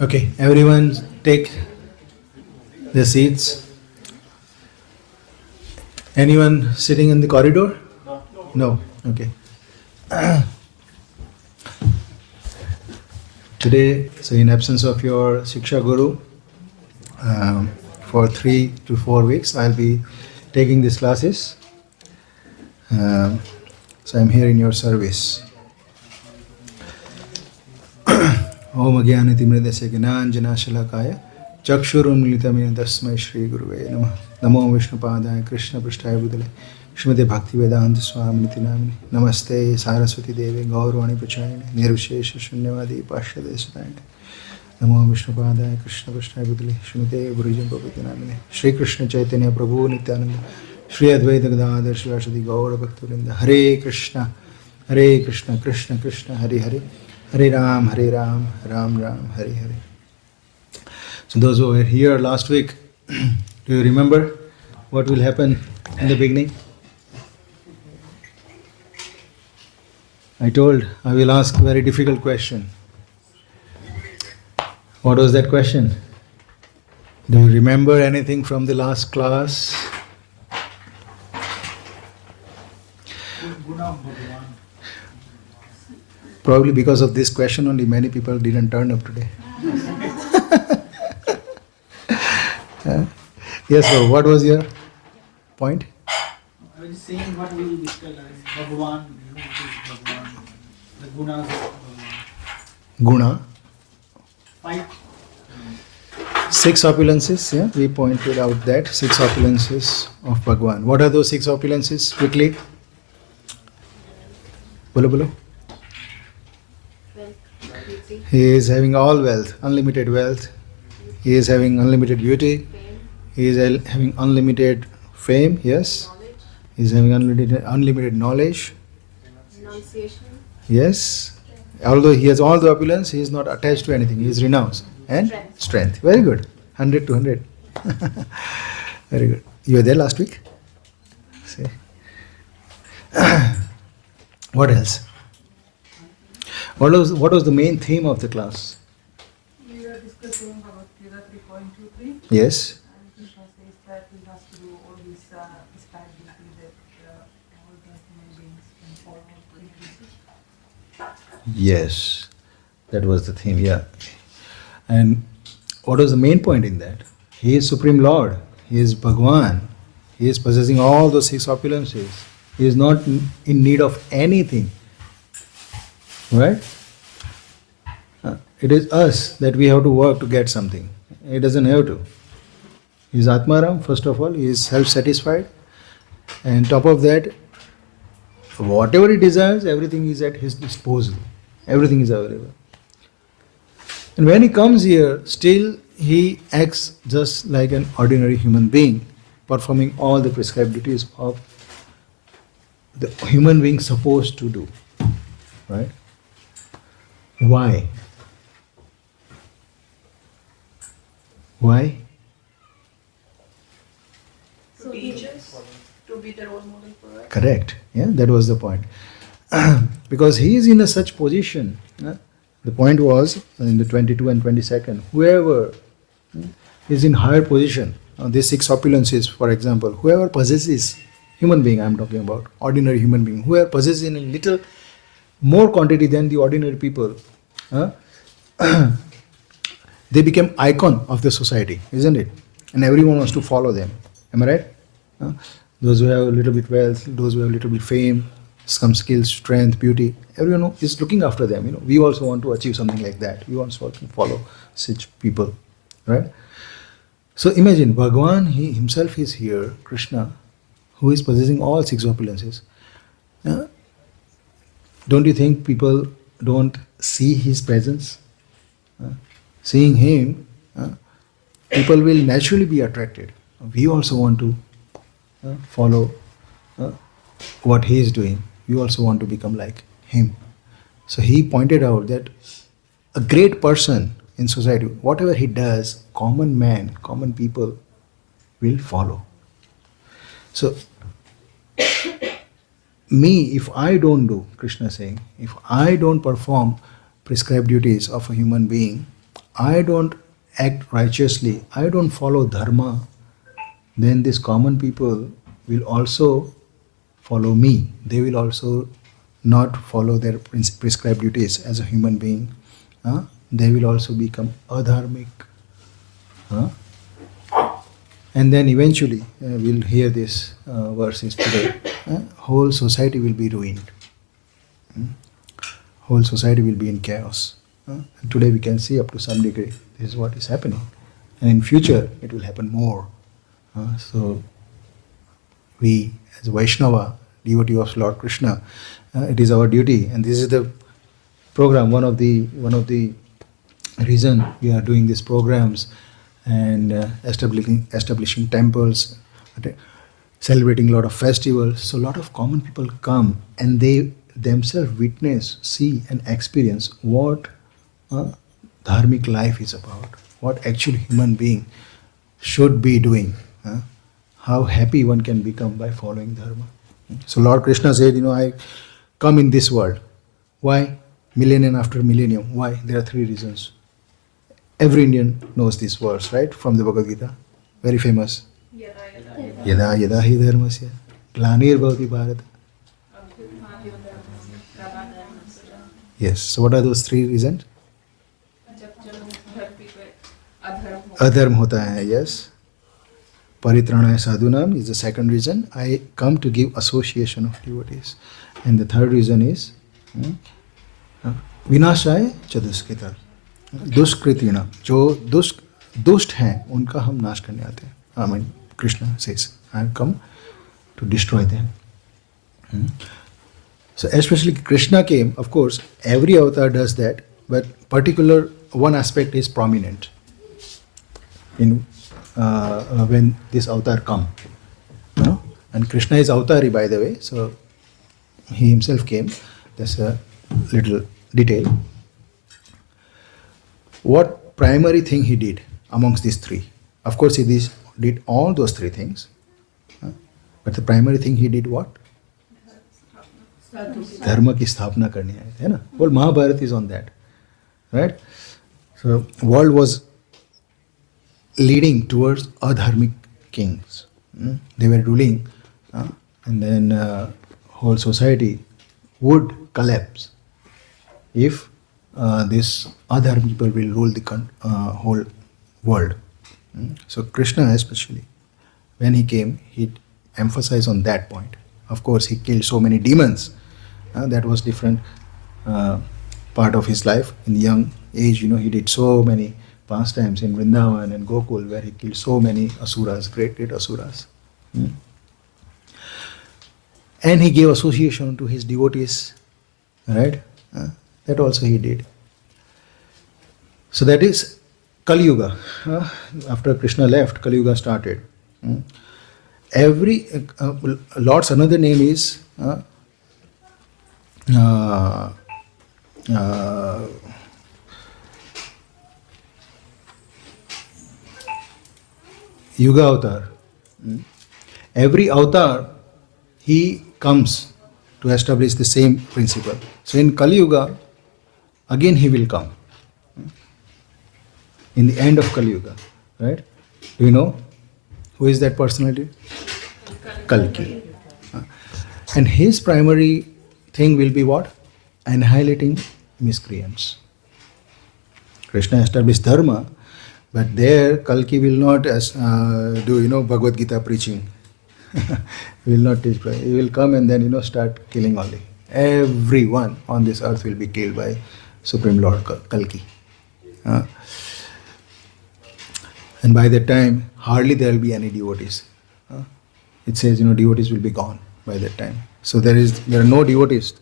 Okay, everyone take their seats. Anyone sitting in the corridor? No. Okay. Today, so in absence of your Shiksha Guru, for 3 to 4 weeks, I'll be taking these classes. So I'm here in your service. Om Agyaniti Mridasya Gyananjana Shalakaya Chakshurum Tasmai Shri Guruve Namah Namo Vishnu Padaya Krishna Prasthaya Budale Srimate Bhakti Vedanta Swami Niti Namini Namaste Saraswati Devi Gaurvani Pachayani Nirvishesha Shunyavadi Pashyade Sutayani Namo Vishnu Padaya Krishna Prasthaya Budale Srimate Gurujan Bhavati Namini Shri Krishna Chaitanya Prabhu Nityananda Shri Advaita Gadadhar Shivasadi Gaura Bhaktavinda Hare Krishna Krishna Krishna Hare Hare Hare Ram, Ram Ram, Hare Hare. So those who were here last week, do you remember what will happen in the beginning? I told I will ask a very difficult question. What was that question? Do you remember anything from the last class? Probably because of this question only many people didn't turn up today. Yes, so what was your point? I was saying what we discussed as Bhagavan, what is Bhagavan, the gunas of Bhagavan. Guna. 5. 6 opulences, yeah, we pointed out that 6 opulences of Bhagavan. What are those 6 opulences? Quickly. Bolo bolo. He is having all wealth, unlimited wealth. He is having unlimited beauty. He is having unlimited fame, yes. He is having unlimited knowledge. Renunciation. Yes. Although he has all the opulence, he is not attached to anything. He is renounced. And strength. Very good. 100 to 100. Very good. You were there last week? See. What else? What was the main theme of the class? We were discussing Bhagavad Gita 3.23. Yes. And Krishna says that we have to do all this disparity that all the human beings can follow completely. Yes. That was the theme, yeah. And what was the main point in that? He is Supreme Lord. He is Bhagwan. He is possessing all those 6 opulences. He is not in need of anything. Right? It is us that we have to work to get something. He doesn't have to. He is Atmaram, first of all. He is self-satisfied. And top of that, whatever he desires, everything is at his disposal. Everything is available. And when he comes here, still he acts just like an ordinary human being, performing all the prescribed duties of the human being supposed to do. Right? Why? Why? So teachers to be the role model for us. Correct. Yeah, that was the point. Because he is in a such position. The point was in the 22 and 22nd, whoever is in higher position, these 6 opulences, for example, whoever possesses, human being I'm talking about, ordinary human being, whoever possesses in a little more quantity than the ordinary people, they become icon of the society, isn't it? And everyone wants to follow them. Am I right? Those who have a little bit wealth, those who have a little bit fame, some skills, strength, beauty, everyone is looking after them. You know, we also want to achieve something like that. We also want to follow such people, right? So imagine Bhagwan, he himself is here, Krishna, who is possessing all 6 opulences. Don't you think people don't see his presence? Seeing him, people will naturally be attracted. We also want to follow what he is doing. We also want to become like him. So he pointed out that a great person in society, whatever he does, common man, common people will follow. So me, if I don't do, Krishna saying, if I don't perform prescribed duties of a human being, I don't act righteously, I don't follow dharma, then these common people will also follow me. They will also not follow their prescribed duties as a human being. They will also become adharmic. And then eventually, we'll hear this verses today, whole society will be ruined. Whole society will be in chaos. And today we can see up to some degree, this is what is happening. And in future, it will happen more. So, we as Vaishnava, devotee of Lord Krishna, it is our duty, and this is the program, one of the reason we are doing these programs and establishing temples, celebrating a lot of festivals. So a lot of common people come and they themselves witness, see and experience what dharmic life is about, what actual human being should be doing, how happy one can become by following dharma. So Lord Krishna said, I come in this world. Why? Millennium after millennium. Why? There are three reasons. Every Indian knows this verse, right? From the Bhagavad Gita. Very famous. Yada yada hi dharmasya glanir bhavati bharat. Yes. So what are those three reasons? Adharm hota hai, yes. Paritranaya sadhunam is the second reason. I come to give association of devotees. And the third reason is विनाशाय च दुष्कृता, दुष्कृतिना, जो दुष्ट हैं उनका हम नाश करने आते हैं. I mean, Krishna says, I have come to destroy them. So especially Krishna came, of course, every avatar does that, but particular one aspect is prominent in when this avatar come. And Krishna is avatari, by the way, so he himself came. That's a little detail. What primary thing he did amongst these three? Of course, he did all those three things. But the primary thing he did what? Dharma ki sthapna karni hai na? Whole Mahabharata is on that. Right? So, world was leading towards adharmic kings. They were ruling, and then whole society would collapse if this adharmic people will rule the whole world. So Krishna especially, when he came, he emphasized on that point. Of course, he killed so many demons. That was different part of his life. In young age, he did so many pastimes in Vrindavan and Gokul, where he killed so many asuras, great asuras. And he gave association to his devotees, right? That also he did. So that is Kali Yuga. After Krishna left, Kali Yuga started. Every Lord's another name is Yuga Avatar. Every avatar, he comes to establish the same principle. So in Kali Yuga, again he will come. In the end of Kali Yuga, right? Do you know who is that personality? Kalki. And his primary thing will be what? Annihilating miscreants. Krishna established dharma, but there Kalki will not do Bhagavad Gita preaching. He will not teach. He will come and then start killing only. Everyone on this earth will be killed by Supreme Lord Kalki. And by that time, hardly there will be any devotees. It says, devotees will be gone by that time. So there are no devotees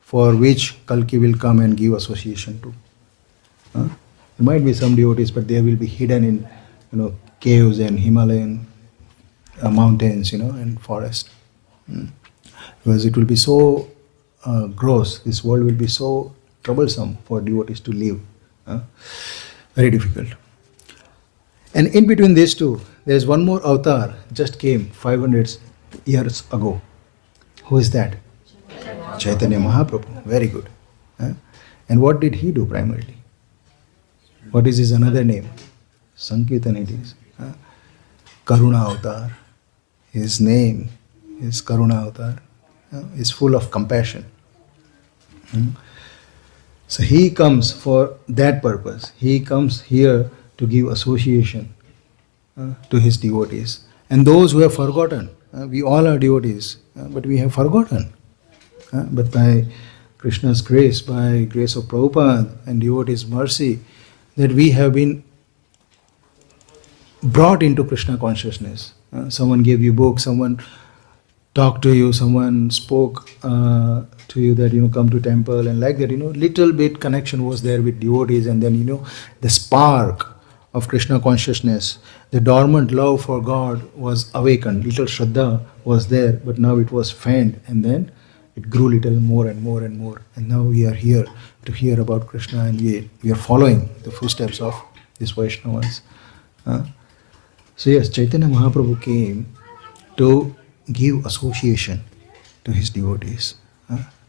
for which Kalki will come and give association to. There might be some devotees, but they will be hidden in caves and Himalayan mountains, and forest. Because it will be so gross, this world will be so troublesome for devotees to live. Very difficult. And in between these two, there is one more avatar just came 500 years ago. Who is that? Chaitanya Mahaprabhu. Very good. And what did he do primarily? What is his another name? Sankirtan it is. Karuna Avatar. His name is Karuna Avatar. Is full of compassion. So he comes for that purpose. He comes here to give association to his devotees. And those who have forgotten, we all are devotees, but we have forgotten. But by Krishna's grace, by grace of Prabhupada and devotees' mercy, that we have been brought into Krishna consciousness. Someone gave you book, someone talked to you, someone spoke to you that, come to temple, and like that, little bit connection was there with devotees, and then, the spark of Krishna consciousness, the dormant love for God was awakened. Little Shraddha was there, but now it was fanned, and then it grew little more and more and more. And now we are here to hear about Krishna, and we are following the footsteps of these Vaishnavas. So yes, Chaitanya Mahaprabhu came to give association to his devotees,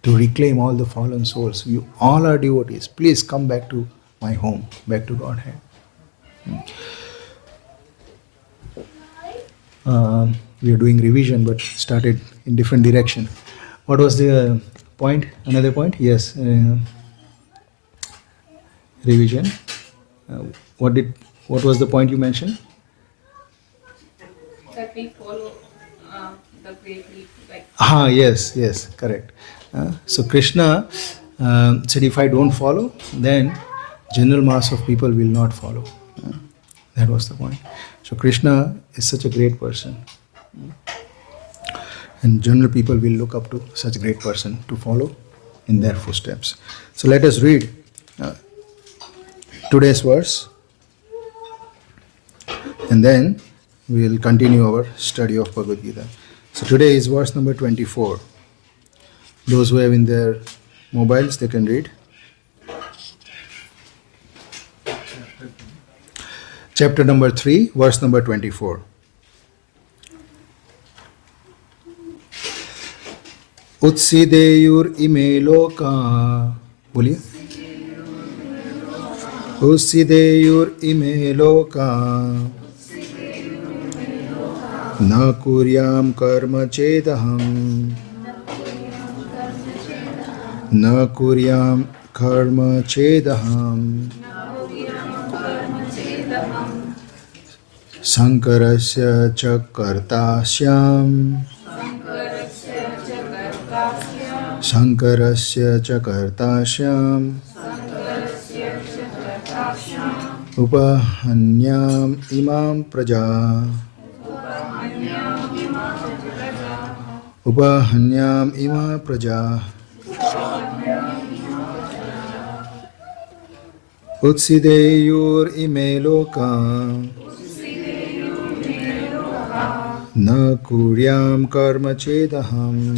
to reclaim all the fallen souls. You all are devotees. Please come back to my home, back to Godhead. We are doing revision, but started in different direction. What was the point? Another point? Yes. Revision. What was the point you mentioned? That we follow the greatly, like. Yes, correct. So Krishna said, if I don't follow, then general mass of people will not follow. That was the point. So Krishna is such a great person. And general people will look up to such a great person to follow in their footsteps. So let us read today's verse, and then we will continue our study of Bhagavad Gita. So today is verse number 24. Those who have in their mobiles, they can read. Chapter number 3, verse number 24. Utsideyur ime loka. बोलिए. Utsideyur ime loka. Na kuryam karma chedaham. Na kuryam karma chedaham. Sankarasya cha kartasyam. Sankarasya cha kartasyam. Upahanyam imam praja. Upahanyam ima praja. Utsideyur ime loka. Na kuryam karma chedaham.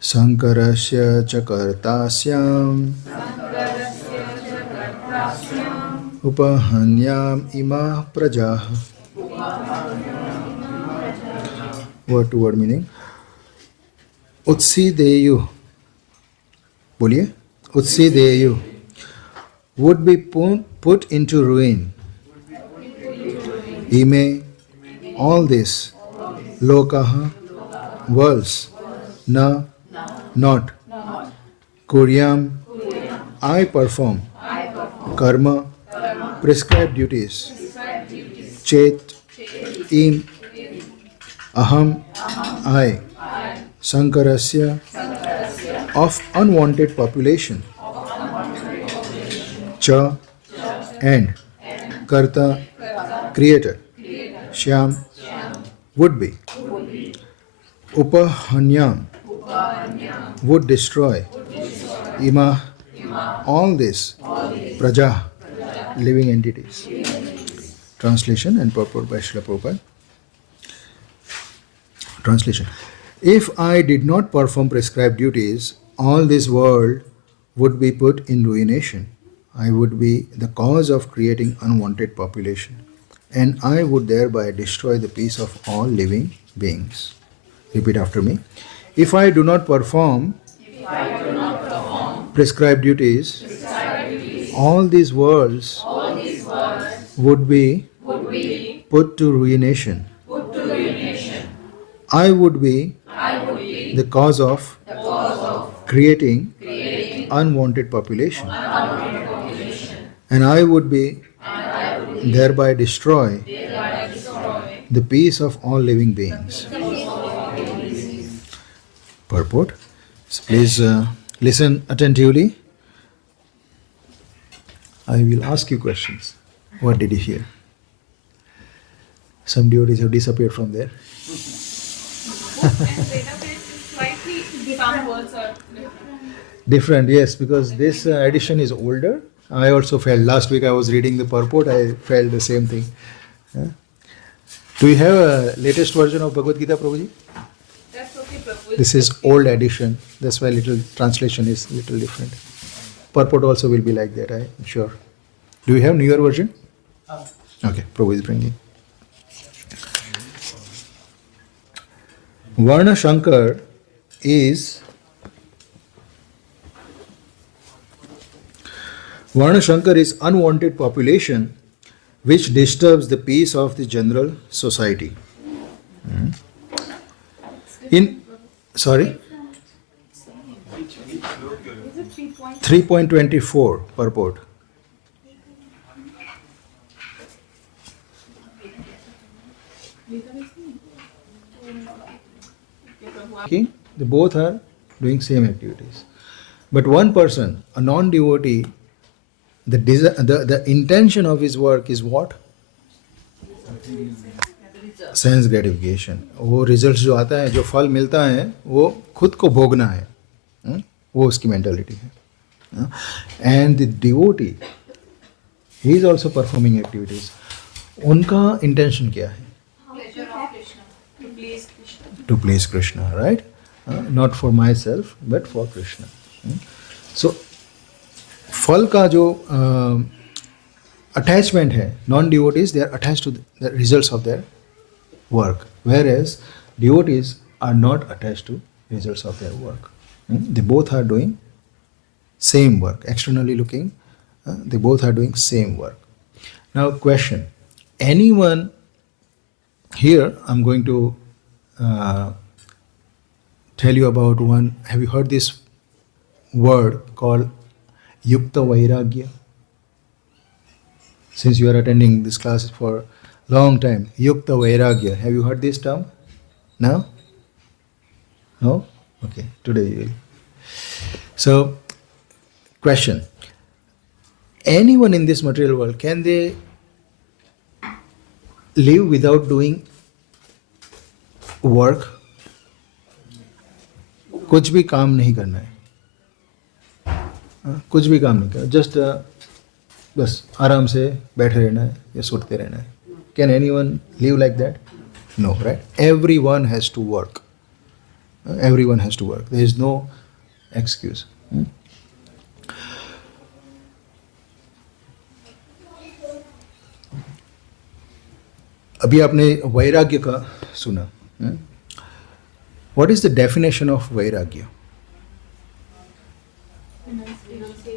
Sankarasya cha kartasyam. Upahanyam ima prajah. Word to word meaning. Utsideyur. बोलिए. Utsideyur would be put into ruin. Ime, all this. Lokaha, worlds. Na, not. Kuryam, I perform. Karma, prescribed duties. Chet, im, aham, I. Sankarasya, of unwanted population. Cha, and. Karta, creator. Shyam, would be. Upahanyam, would destroy. Ima, all this. Praja, living entities. Translation and purport by Srila Prabhupada. Translation. If I did not perform prescribed duties, all this world would be put in ruination. I would be the cause of creating unwanted population, and I would thereby destroy the peace of all living beings. Repeat after me. If I do not perform prescribed duties, all these worlds would be put to ruination. I would be the cause of creating unwanted population. And I would be thereby destroy the peace of all living beings. Purport. So please listen attentively. I will ask you questions. What did you hear? Some devotees have disappeared from there. Slightly some words are Different, yes, because this edition is older. I also felt last week I was reading the purport, I felt the same thing. Do you have a latest version of Bhagavad Gita, Prabhuji? That's okay, Prabhu. This is old edition. That's why little translation is little different. Purport also will be like that, I'm sure. Do you have newer version? Okay, Prabhu is bringing. Varna Shankar is unwanted population which disturbs the peace of the general society. In sorry, 3.24 purport. They both are doing same activities. But one person, a non-devotee, the intention of his work is what? Sense gratification. वो results जो आता है, जो फल मिलता है, वो खुद को भोगना है. वो उसकी mentality है. And the devotee, he is also performing activities. उनका intention क्या है? To please Krishna, right? Not for myself, but for Krishna. So, फल का जो attachment है, non-devotees, they are attached to the results of their work, whereas devotees are not attached to results of their work. They both are doing same work. Externally looking, they both are doing same work. Now, question: anyone here? I'm going to tell you about one. Have you heard this word called Yukta Vairagya? Since you are attending this class for long time, Yukta Vairagya. Have you heard this term? No? No? Okay, today you will. So, question. Anyone in this material world, can they live without doing work? कुछ भी काम नहीं करना है, कुछ भी काम नहीं करना, जस्ट बस आराम से बैठे रहना है या सोते रहना है. Can anyone live like that? No, right? Everyone has to work. Everyone has to work. There is no excuse. अभी आपने वैराग्य का सुना. What is the definition of vairagya?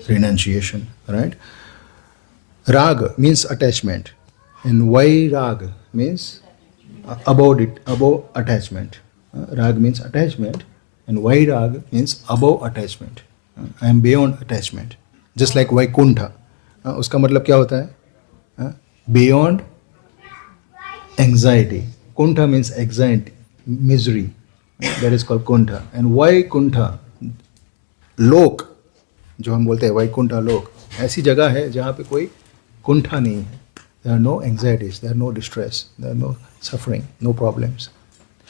Renunciation, right? Rag means attachment, and vairag means above it, above attachment. Rag means attachment, and vairag means above attachment. I am beyond attachment. Just like Vaikuntha. उसका मतलब क्या होता है? Beyond anxiety. Kuntha means anxiety, misery. That is called Kuntha. And Vaikuntha, लोक, जो हम बोलते हैं वैकुंठा लोक, ऐसी जगह है जहाँ पे कोई कुंठा नहीं है. There are no anxieties, there are no distress, there are no suffering, no problems.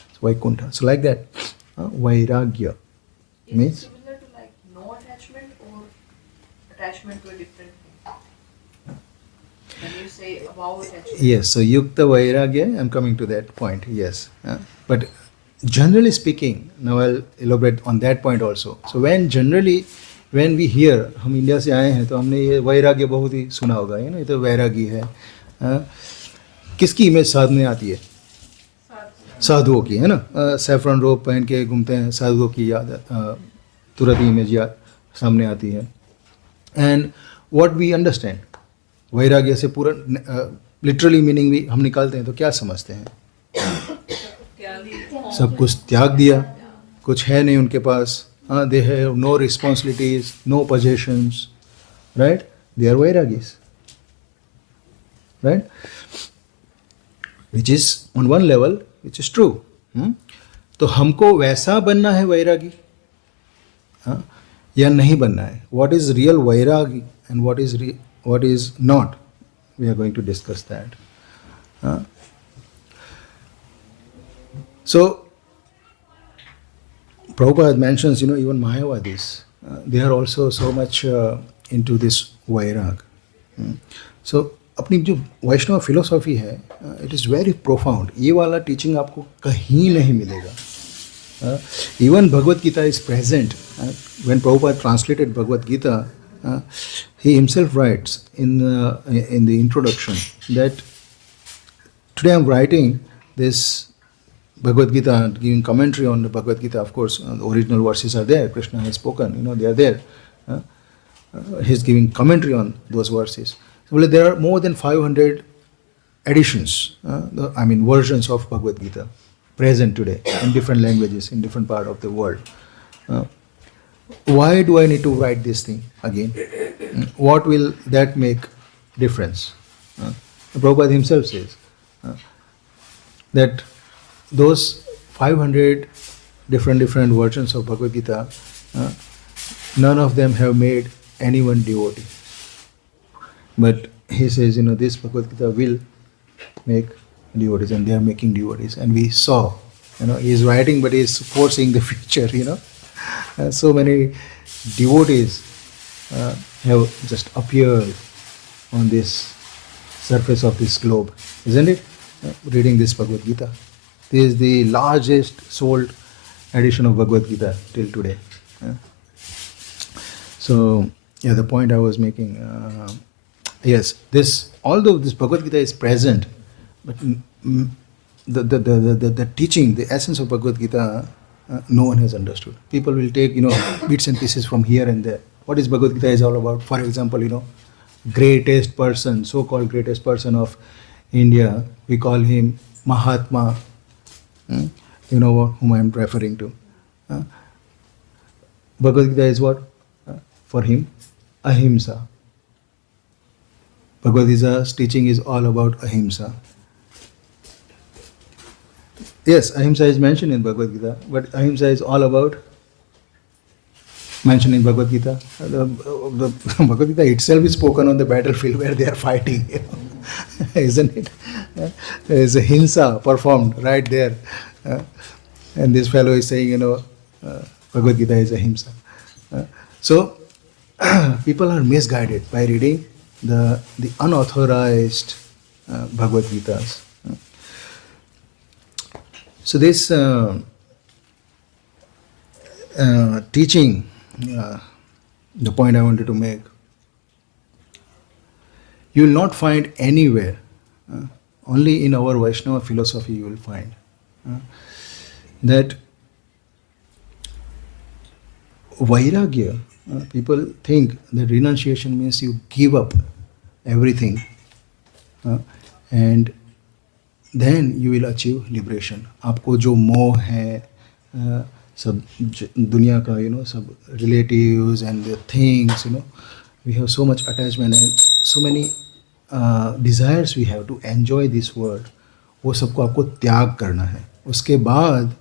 It's Vaikuntha. So like that, Vairagya means Similar to like no attachment or attachment to a different thing. When you say about attachment. yes. So Yukta Vairagya, I'm coming to that point. Yes, but generally speaking, now I'll elaborate on that point also. So when we hear, हम India से आए हैं तो हमने ये वैराग्य बहुत ही सुना होगा, है ना, ये तो वैरागी है. किसकी इमेज साथ में आती है? साधुओं की, है ना, सैफरन रोब पहन के घूमते हैं, साधुओं की याद तुरंत इमेज याद सामने आती है. एंड व्हाट वी अंडरस्टैंड, वैराग्य से पूरा लिटरली मीनिंग भी हम निकालते हैं तो क्या समझते हैं? सब कुछ त्याग दिया, कुछ है नहीं उनके पास, they have no responsibilities, no possessions, right, they are vairagis, right, which is on one level which is true. तो हमको वैसा बनना है वैरागी, या नहीं बनना है? What is real vairagi and what is not, we are going to discuss that. So Prabhupada mentions, even Mayavadis, they are also so much into this Vairag. So अपनी जो वैष्णव फिलोसॉफी है, इट इज़ वेरी प्रोफाउंड. ये वाला teaching आपको कहीं नहीं मिलेगा. Even Bhagavad Gita is present. When Prabhupada translated Bhagavad Gita, he himself writes in the introduction that today I'm writing this Bhagavad Gita, giving commentary on the Bhagavad Gita. Of course, the original verses are there. Krishna has spoken, they are there. He's giving commentary on those verses. So there are more than 500 editions, versions of Bhagavad Gita present today in different languages, in different part of the world. Why do I need to write this thing again? What will that make difference? Prabhupada himself says that those 500 different versions of Bhagavad Gita, none of them have made anyone devotee. But he says, this Bhagavad Gita will make devotees, and they are making devotees. And we saw, he is writing, but he is foreseeing the future, so many devotees have just appeared on this surface of this globe, isn't it? Reading this Bhagavad Gita. This is the largest sold edition of Bhagavad Gita till today. So, the point I was making, yes, although this Bhagavad Gita is present, but the teaching, the essence of Bhagavad Gita, no one has understood. People will take, bits and pieces from here and there. What is Bhagavad Gita is all about? For example, greatest person, so-called greatest person of India, we call him Mahatma. You know whom I am referring to. Bhagavad Gita is what? For him, ahimsa. Bhagavad Gita's teaching is all about ahimsa. Yes, ahimsa is mentioned in Bhagavad Gita, but ahimsa is all about mentioned in Bhagavad Gita. The Bhagavad Gita itself is spoken on the battlefield where they are fighting, isn't it? There is a hinsa performed right there. And this fellow is saying, Bhagavad Gita is a hinsa. So, people are misguided by reading the unauthorized Bhagavad Gitas. So this teaching, the point I wanted to make, you will not find anywhere. Only in our Vaishnava philosophy you will find that vairagya, people think that renunciation means you give up everything and then you will achieve liberation. आपको जो मोह है, सब दुनिया का, सब relatives and the things, we have so much attachment and so many desires we have to enjoy this world, वो सबको आपको त्याग करना है. उसके बाद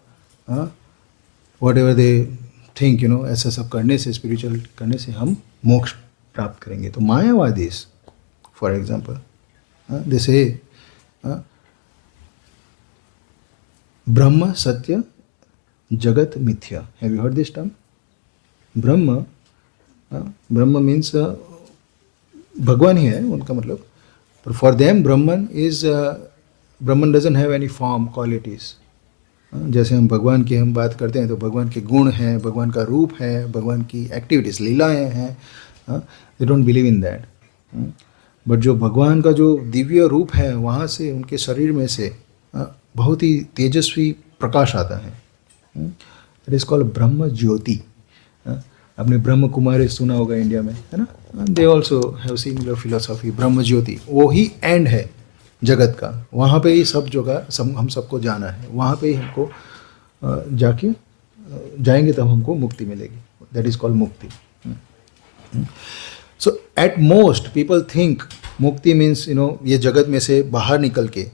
whatever they think, ऐसा सब करने से, spiritual करने से हम मोक्ष प्राप्त करेंगे. तो मायावादीस, for example, they say Brahma Satya Jagat Mithya. Have you heard this term? Brahma means Bhagwan ही है उनका मतलब. But for them Brahman doesn't have any form, qualities. जैसे हम भगवान की हम बात करते हैं तो भगवान के गुण हैं, भगवान का रूप है, भगवान की एक्टिविटीज, लीलाएं हैं. They don't believe in that. But जो भगवान का जो दिव्य रूप है, वहाँ से उनके शरीर में से बहुत ही तेजस्वी प्रकाश आता है. इट इज कॉल्ड ब्रह्म ज्योति. आपने ब्रह्म कुमारी सुना होगा इंडिया में, है ना. They also have similar philosophy. ब्रह्म ज्योति वो ही एंड है जगत का. वहाँ पे ही सब जगह हम सबको जाना है. वहाँ पे ही हमको जाके जाएंगे तब हमको मुक्ति मिलेगी. दैट इज कॉल्ड मुक्ति. सो एट मोस्ट पीपल थिंक मुक्ति मीन्स ये जगत में से बाहर निकल के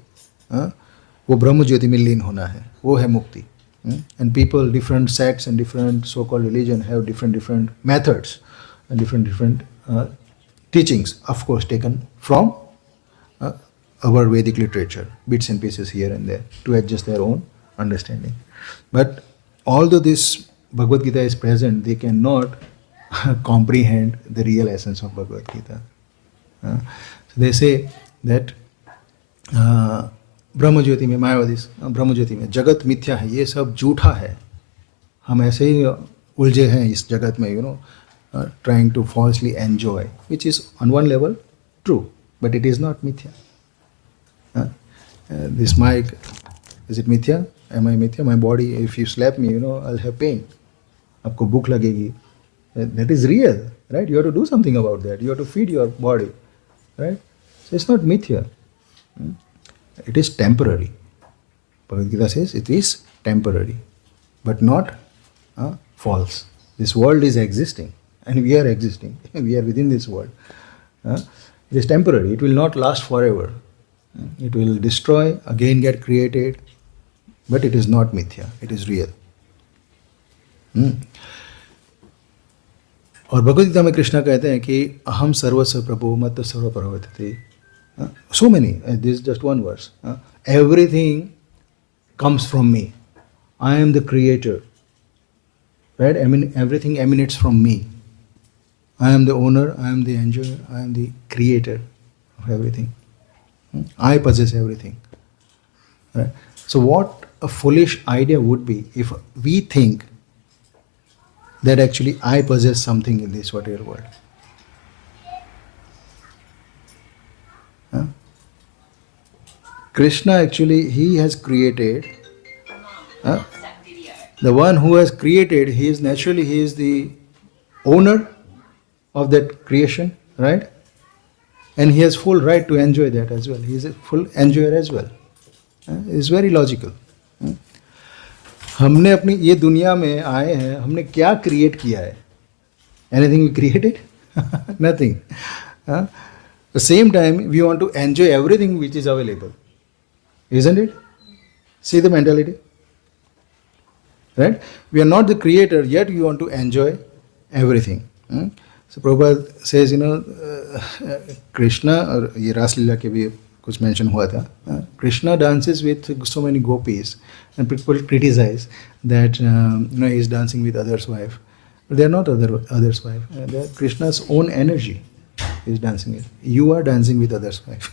वो ब्रह्म ज्योति में लीन होना है, वो है मुक्ति. And people, different sects and different so called religion have different methods and different teachings, of course, taken from our Vedic literature, bits and pieces here and there, to adjust their own understanding. But although this Bhagavad Gita is present, they cannot comprehend the real essence of Bhagavad Gita. So they say that ब्रह्म ज्योति में, मायावादी ब्रह्म ज्योति में जगत मिथ्या है, ये सब झूठा है. हम ऐसे ही उलझे हैं इस जगत में, trying to falsely enjoy, which is on one level true, but it is not mithya. This mic, is it mithya? Am I mithya? My body, if you slap me, I'll have pain. आपको भूख लगेगी. That is real, right? You have to do something about that. You have to feed your body, right? So it's not mithya. It is temporary. Bhagavad Gita says it is temporary, but not false. This world is existing. And we are existing. We are within this world. It is temporary. It will not last forever. It will destroy, again get created. But it is not mithya. It is real. और भगवद गीता में कृष्णा कहते हैं कि अहम सर्वस्व प्रभु मत सर्व प्रवर्तते. So many. This is just one verse. Everything comes from me. I am the creator. Right? I mean, everything emanates from me. I am the owner, I am the enjoyer, I am the creator of everything. I possess everything. Right? So what a foolish idea would be if we think that actually I possess something in this material world. Krishna actually, he has created. The one who has created, he is the owner of that creation, right? And he has full right to enjoy that as well. He is a full enjoyer as well. It's very logical. हमने अपनी ये दुनिया में आए हैं, हमने क्या create किया है? Anything we created? Nothing. At the same time, we want to enjoy everything which is available. Isn't it? See the mentality? Right? We are not the creator, yet we want to enjoy everything. So Prabhupada says, Krishna, और ये रासलीला के भी कुछ mention हुआ था. Krishna dances with so many gopis, and people criticize that he is dancing with others' wife. But they are not others' wife. They are Krishna's own energy is dancing it. You are dancing with others' wife,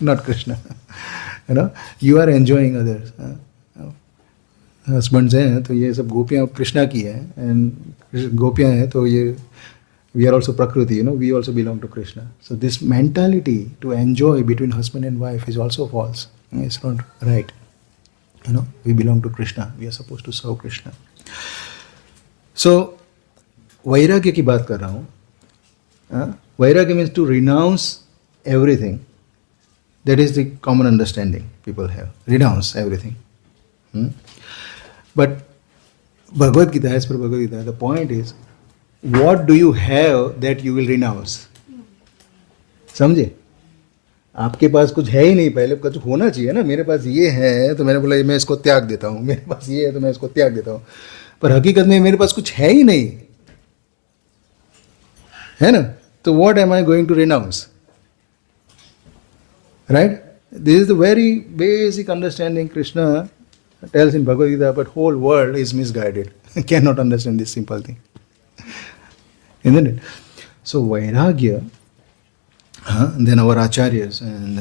not Krishna. You are enjoying others. Husbands हैं तो ये सब गोपियाँ कृष्णा की हैं, and गोपियाँ हैं तो ये we are also prakriti, we also belong to Krishna. So this mentality to enjoy between husband and wife is also false. It's not right. We belong to Krishna. We are supposed to serve Krishna. So vairagya की बात कर रहा हूँ. Vairagya means to renounce everything. That is the common understanding people have. Renounce everything. But Bhagavad Gita, as per Bhagavad Gita, the point is, what do you have that you will renounce? समझे? आपके पास कुछ है ही नहीं, पहले कुछ होना चाहिए ना. मेरे पास ये है तो मैंने बोला मैं इसको त्याग देता हूँ, मेरे पास ये है तो मैं इसको त्याग देता हूँ. पर हकीकत में मेरे पास कुछ है ही नहीं, है ना. तो what am I going to renounce? Right? This is the very basic understanding Krishna tells in Bhagavad Gita, but whole world is misguided. Cannot understand this simple thing. Isn't it? So Vairagya, then our acharyas and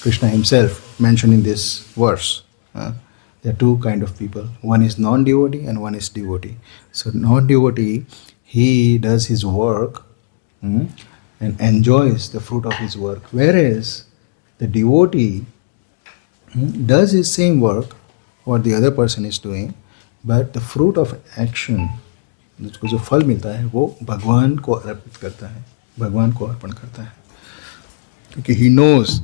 Krishna himself mentioned in this verse, there are two kind of people. One is non-devotee and one is devotee. So non-devotee, he does his work and enjoys the fruit of his work. Whereas the devotee, does his same work what the other person is doing, but the fruit of action, उसको जो फल मिलता है वो भगवान को अर्पित करता है, भगवान को अर्पण करता है, क्योंकि he knows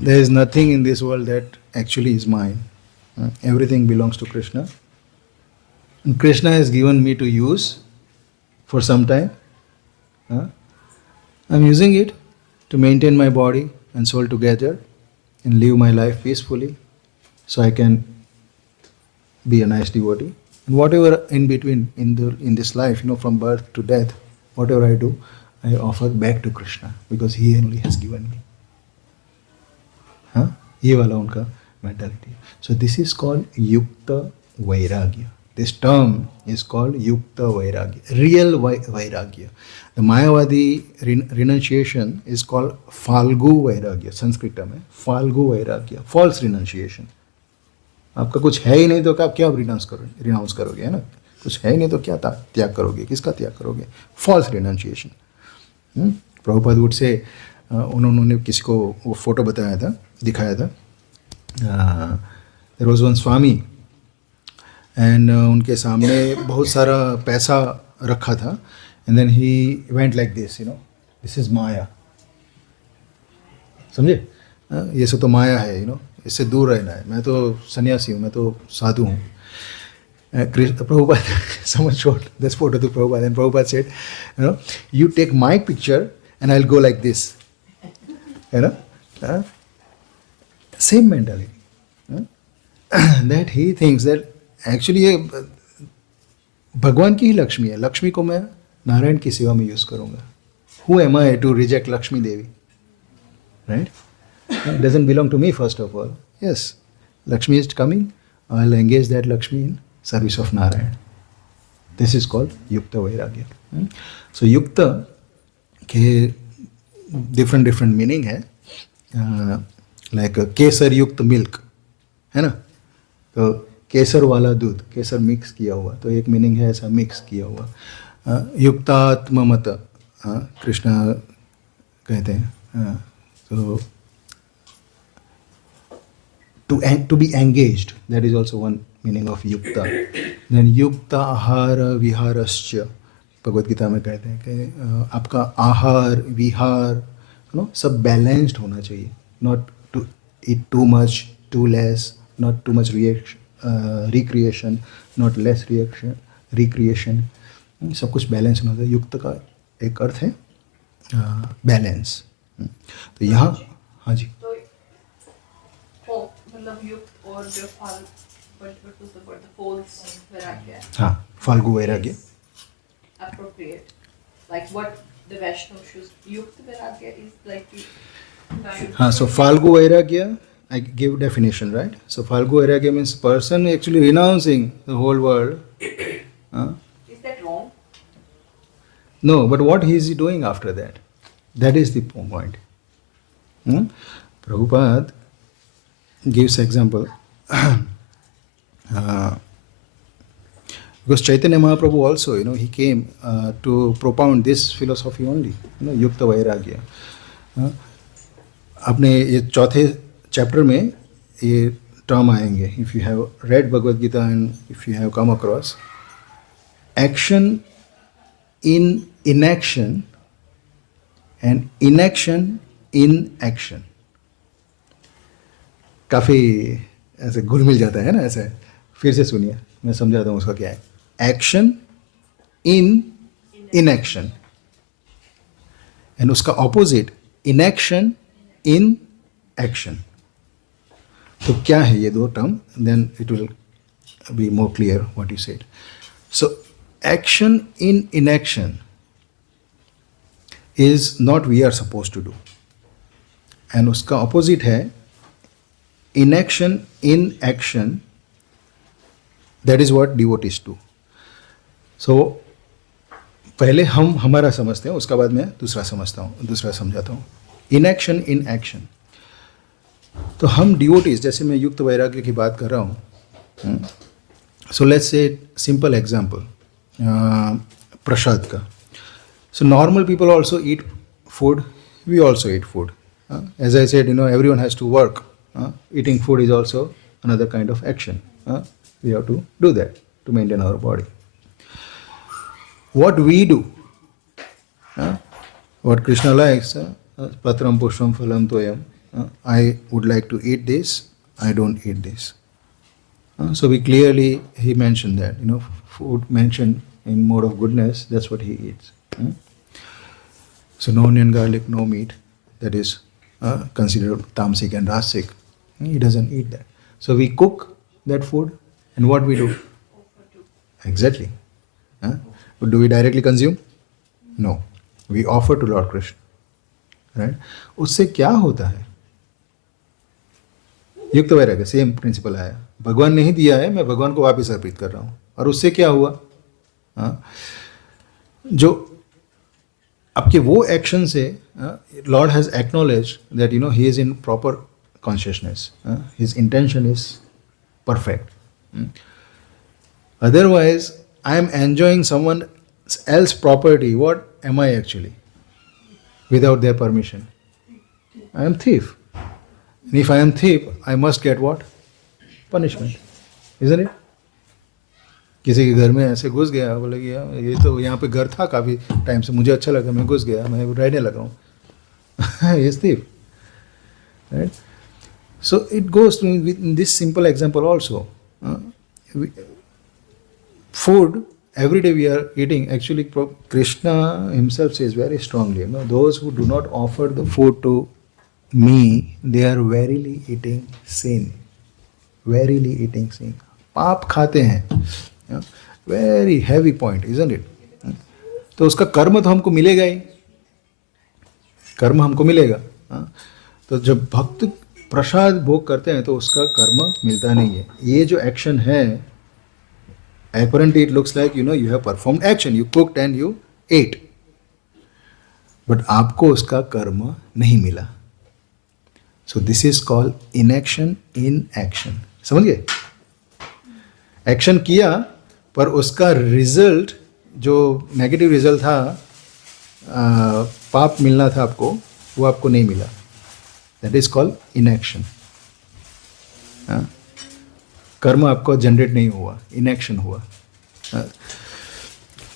there is nothing in this world that actually is mine. Everything belongs to Krishna. And Krishna has given me to use for some time. I'm using it to maintain my body and soul together and live my life peacefully so I can be a nice devotee. And whatever in between in this life, from birth to death, whatever I do, I offer back to Krishna because He only has given me. ये वाला उनका mentality. So this is called Yukta Vairagya. This term is called Yukta Vairagya, real Vairagya. The Mayavadi renunciation is called Falgu Vairagya, Sanskrit में Falgu Vairagya, false renunciation. आपका कुछ है ही नहीं तो आप क्या रिनाउंस करोगे, है ना? कुछ है ही नहीं तो क्या त्याग करोगे, किसका त्याग करोगे? False renunciation. Prabhupada would say उन्होंने किसी को वो फोटो बताया था, दिखाया था. There was one swami and उनके सामने बहुत सारा पैसा रखा था and then he went like this, this is maya. समझे? ये सब तो माया है, इससे दूर रहना है. मैं तो सन्यासी हूँ, मैं तो साधु हूँ. Prabhupada, someone showed this photo to Prabhupada and Prabhupada said, you take my picture and I'll go like this. Same mentality. That he thinks that actually ये भगवान की ही लक्ष्मी है. लक्ष्मी को मैं नारायण की सेवा में यूज़ करूँगा. Who am I to reject Lakshmi Devi? Right? It doesn't belong to me first of all. Yes, Lakshmi is coming. I'll engage that Lakshmi in service of Narayan. This is called Yukta Vairagya. So Yukta के different meaning है. Like केसर युक्त milk है ना, तो केसर वाला दूध, केसर mix किया हुआ, तो एक मीनिंग है ऐसा मिक्स किया हुआ. युक्तात्ममत कृष्ण कहते हैं. तो to be engaged, that is also one meaning of yukta. Then yukta ahara viharascha, Bhagavad Gita में कहते हैं कि आपका आहार विहार सब बैलेंस्ड होना चाहिए. Not to eat too much, too less, not too much recreation, not less recreation. सब कुछ बैलेंस होना चाहिए. युक्त का एक अर्थ है बैलेंस. तो यहाँ हाँ जी, मतलब युक्त और जो फल, what was the word, the false vairagya. हाँ, फाल्गु वैराग्य. Appropriate, like what the Vaishnava should. Yukta vairagya is like हाँ, so फाल्गु वैराग्य, I give definition, right? So Falgu वैराग्य means person actually renouncing the whole world. Is that wrong? No, but what he is doing after that? That is the point. Prabhupada gives example. Because Chaitanya Mahaprabhu also, he came to propound this philosophy only, Yukta Vairagya. आपने ये चौथे chapter में ये term आएंगे. If you have read Bhagavad Gita and if you have come across, action in inaction and inaction in action. काफ़ी ऐसे घुल मिल जाता है ना ऐसे. फिर से सुनिए, मैं समझाता हूँ उसका क्या है. एक्शन इन इनएक्शन एंड उसका ऑपोजिट इनएक्शन इन एक्शन. तो क्या है ये दो term? Then it will be more clear what you said. So action in inaction is not we are suppose to do, and उसका ऑपोजिट है inaction in action. That is what devotees do. So पहले हम हमारा समझते हैं, उसका बाद मैं दूसरा समझाता हूँ. inaction in action. तो हम devotees, जैसे मैं युक्त वैराग्य की बात कर रहा हूँ. So let's say simple example, प्रसाद का. So normal people also eat food. We also eat food. As I said, everyone has to work Eating food is also another kind of action. We have to do that to maintain our body. What we do, what Krishna likes, patram pushpam phalam toyam, I would like to eat this, I don't eat this. So he mentioned that, food mentioned in mode of goodness, that's what he eats. So no onion, garlic, no meat, that is considered tamasic and rasic. He doesn't eat that. So we cook that food, and what we do? Exactly. But do we directly consume? No. We offer to Lord Krishna. Right? उससे क्या होता है? युक्त वैराग्य, same principle आया. भगवान ने ही दिया है, मैं भगवान को वापस अर्पित कर रहा हूँ. और उससे क्या हुआ? जो आपके वो एक्शन से Lord has acknowledge that he is in proper consciousness, his intention is perfect. Otherwise I am enjoying someone else property. What am I actually without their permission? I am thief. And if I am thief, I must get what? Punishment. Isn't it? किसी के घर में ऐसे घुस गया, बोले कि ये तो यहाँ पे घर था काफ़ी टाइम से, मुझे अच्छा लगा, मैं घुस गया, मैं रहने लगा हूँ. He is thief. Right? So it goes to in this simple example also. Food, every day we are eating, actually Krishna himself says very strongly, those who do not offer the food to me, they are verily eating sin. Verily eating sin. पाप खाते हैं. Very heavy point, isn't it? तो उसका कर्म तो हमको मिलेगा ही. कर्म हमको मिलेगा. तो जब भक्त प्रसाद भोग करते हैं तो उसका कर्म मिलता नहीं है. ये जो एक्शन है, apparently it looks like you have performed action, you cooked and you ate, but आपको उसका कर्म नहीं मिला. So this is called inaction in action. समझ गए? एक्शन किया पर उसका रिजल्ट, जो नेगेटिव रिजल्ट था, पाप मिलना था आपको, वो आपको नहीं मिला. That is called inaction. कर्म आपको जनरेट नहीं हुआ, इनएक्शन हुआ.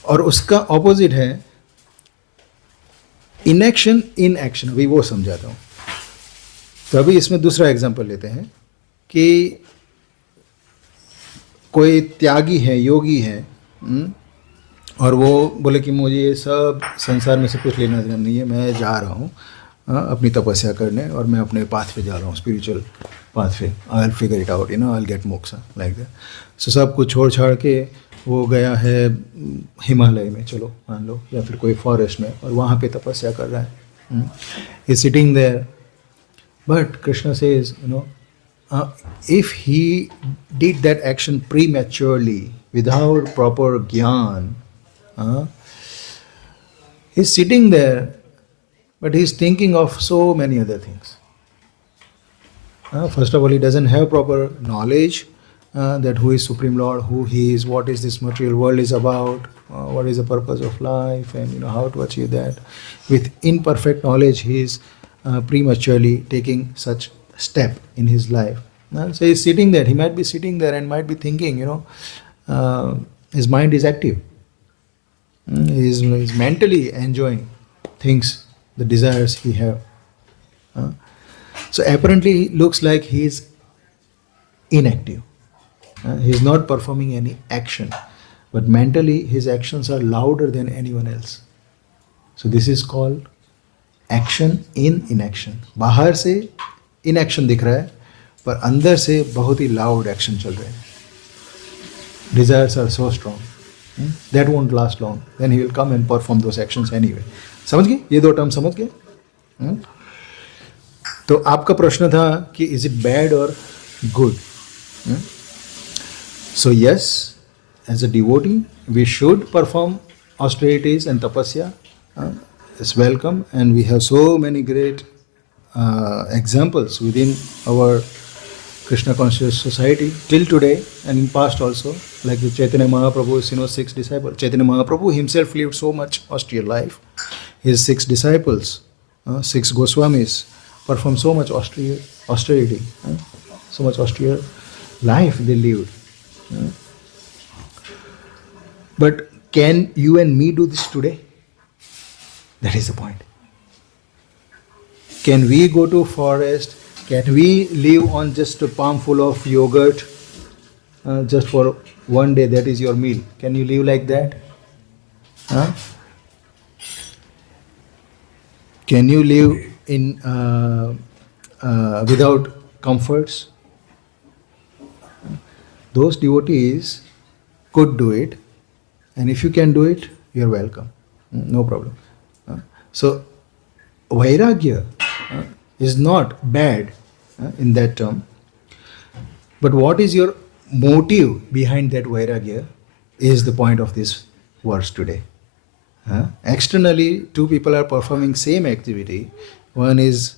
और उसका ऑपोजिट है इनएक्शन इन एक्शन. अभी वो समझाता हूँ. तो अभी इसमें दूसरा एग्जांपल लेते हैं कि कोई त्यागी है, योगी है, और वो बोले कि मुझे ये सब संसार में से कुछ लेना देना नहीं है, मैं जा रहा हूँ अपनी तपस्या करने, और मैं अपने पाथ पे जा रहा हूँ, स्पिरिचुअल पाथ पे. I will figure it out, I will get मोक्ष, लाइक दैट. सो सब कुछ छोड़ छाड़ के वो गया है हिमालय में, चलो मान लो, या फिर कोई फॉरेस्ट में, और वहाँ पे तपस्या कर रहा है. Is sitting there, but Krishna says, if he did that action prematurely, without proper gyan, he's sitting there, but he's thinking of so many other things. First of all, he doesn't have proper knowledge that who is Supreme Lord, who he is, what is this material world is about, what is the purpose of life, and how to achieve that. With imperfect knowledge, he is prematurely taking such step in his life. So he's sitting there. He might be sitting there and might be thinking, his mind is active. He's mentally enjoying things, the desires he have. So apparently he looks like he is inactive. He is not performing any action, but mentally his actions are louder than anyone else. So this is called action in inaction. बाहर से inaction दिख रहा है, पर अंदर से बहुत ही loud action चल रहे हैं. Desires are so strong. That won't last long. Then he will come and perform those actions anyway. समझ गए? ये दो टर्म समझ गए? तो आपका प्रश्न था कि is it bad or good? So yes, as a devotee, we should perform austerities and tapasya. It's welcome, and we have so many great examples within our Krishna conscious society till today and in past also, like the Chaitanya Mahaprabhu's 6 disciples. Chaitanya Mahaprabhu himself lived so much austere life. His 6 disciples, 6 Goswamis, performed so much austere austerity, so much austere life they lived. But can you and me do this today? That is the point. Can we go to forest? Can we live on just a palm full of yogurt just for one day? That is your meal. Can you live like that? Huh? Can you live in without comforts? Those devotees could do it, and if you can do it, you're welcome. No problem. So, vairagya is not bad in that term, but what is your motive behind that vairagya is the point of this verse today. Externally, two people are performing same activity. One is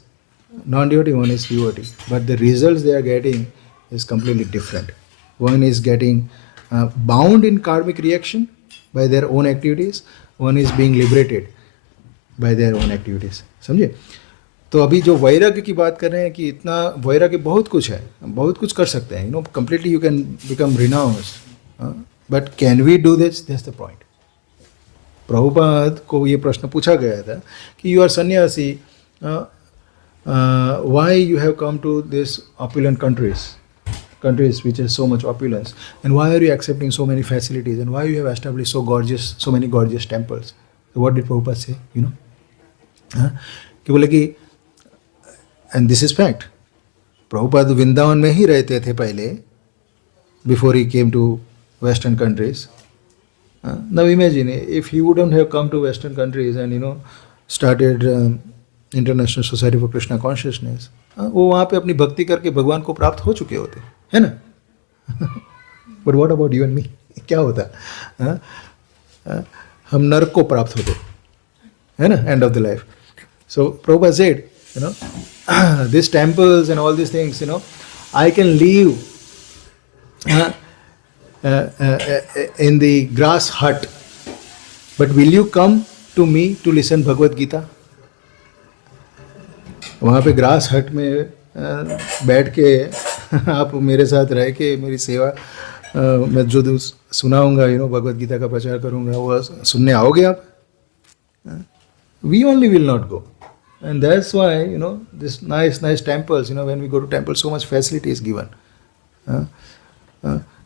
non-devotee, one is devotee, but the results they are getting is completely different. One is getting bound in karmic reaction by their own activities. One is being liberated by their own activities. समझे? तो अभी जो वैराग्य की बात कर रहे हैं कि इतना वैराग्य बहुत कुछ है, बहुत कुछ कर सकते हैं. Completely you can become renounced. But can we do this? That's the point. Prabhupada को ये प्रश्न पूछा गया था कि you are sannyasi, why you have come to this opulent countries which has so much opulence, and why are you accepting so many facilities, and why you have established so many gorgeous temples? So what did Prabhupada say? कि बोले कि and this is fact. Prabhupada Vrindavan में ही रहते थे पहले, before he came to Western countries. Now imagine if he wouldn't have come to Western countries and started International Society for Krishna Consciousness, वो वहाँ पे अपनी भक्ति करके भगवान को प्राप्त हो चुके होते, है ना? But what about you and me? क्या होता? हम नरक को प्राप्त होते, है ना? End of the life. So Prabhupada said, these temples and all these things, I can live in the grass hut, but will you come to me to listen Bhagavad Gita? वहाँ पे ग्रास हट में बैठ के आप मेरे साथ रह के मेरी सेवा मैं जो सुनाऊंगा भगवद गीता का प्रचार करूंगा वो सुनने आओगे आप? We only will not go. And that's why this nice temples, when we go to temples, so much facility is given,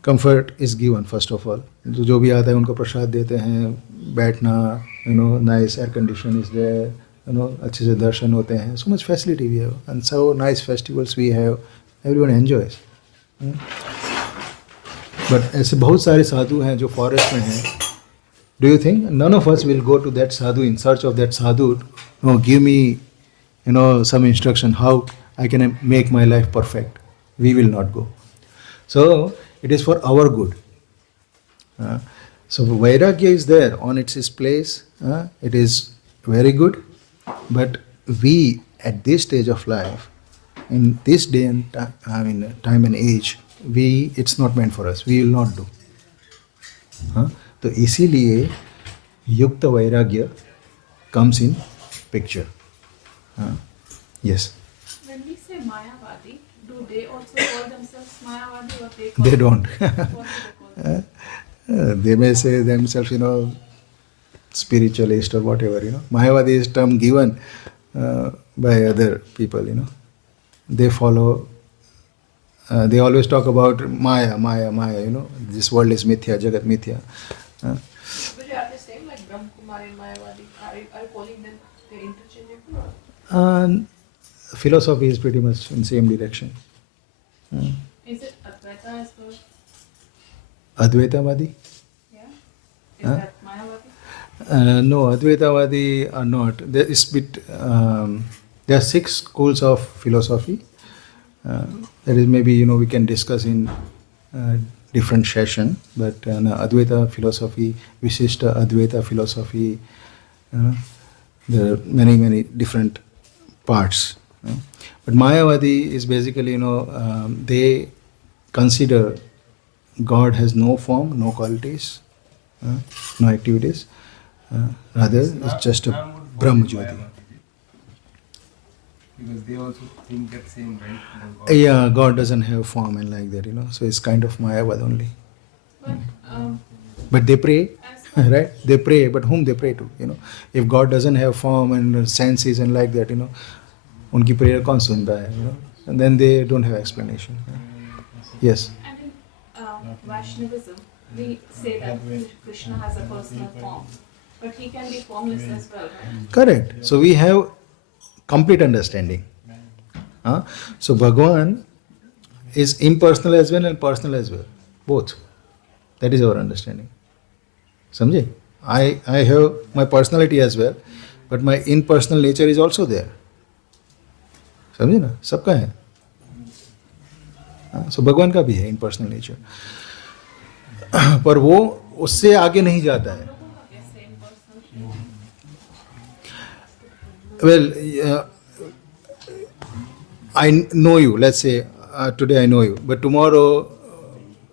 comfort is given. First of all, जो भी आता है उनको प्रसाद देते हैं, बैठना, nice air condition is there, अच्छे से दर्शन होते हैं, so much facility we have, and so nice festivals we have, everyone enjoys. But ऐसे बहुत सारे साधु हैं जो फॉरेस्ट में हैं. Do you think none of us will go to that sadhu in search of that sadhu? No, give me, some instruction how I can make my life perfect. We will not go. So it is for our good. So vairagya is there on its place. It is very good. But we at this stage of life, in this day and time and age, it's not meant for us. We will not do. तो इसीलिए युक्त वैराग्य comes in picture. Yes. When we say Mayavadi, do they also call themselves Mayavadi or They don't. What do they call themselves? They may say themselves, spiritualist or whatever. Mayavadi is term given by other people. They follow. They always talk about Maya. This world is mithya, Jagat mithya. But are they same like Brahmkumari and Mayavadi? Are you calling them they're interchangeable? Philosophy is pretty much in same direction. Is it Advaita as well? Advaitavadi? Yeah. Is that Mayavadi? No, Advaitavadi are not. There is there are 6 schools of philosophy. That is maybe we can discuss in different session. But Advaita philosophy, Visishta Advaita philosophy, there are many different parts. But Mayavadi is basically they consider God has no form, no qualities, no activities. Rather, it's just a Brahma Jyoti. Because they also think that same, right? About God. Yeah, God doesn't have form and like that, so it's kind of Mayavad only. But But they pray, as right? They pray, but whom they pray to? If God doesn't have form and senses and like that, उनकी prayer कौन सुनता है? And then they don't have explanation. Yes. and in Vaishnavism, we say that Krishna has a personal form, but he can be formless as well, right? Correct. So we have complete understanding. So Bhagwan is impersonal as well and personal as well. Both. That is our understanding. Samjhe? I have my personality as well, but my impersonal nature is also there. समझे ना? सबका है. So भगवान का भी है impersonal nature. पर वो उससे आगे नहीं जाता है. Well, I know you. Let's say today I know you, but tomorrow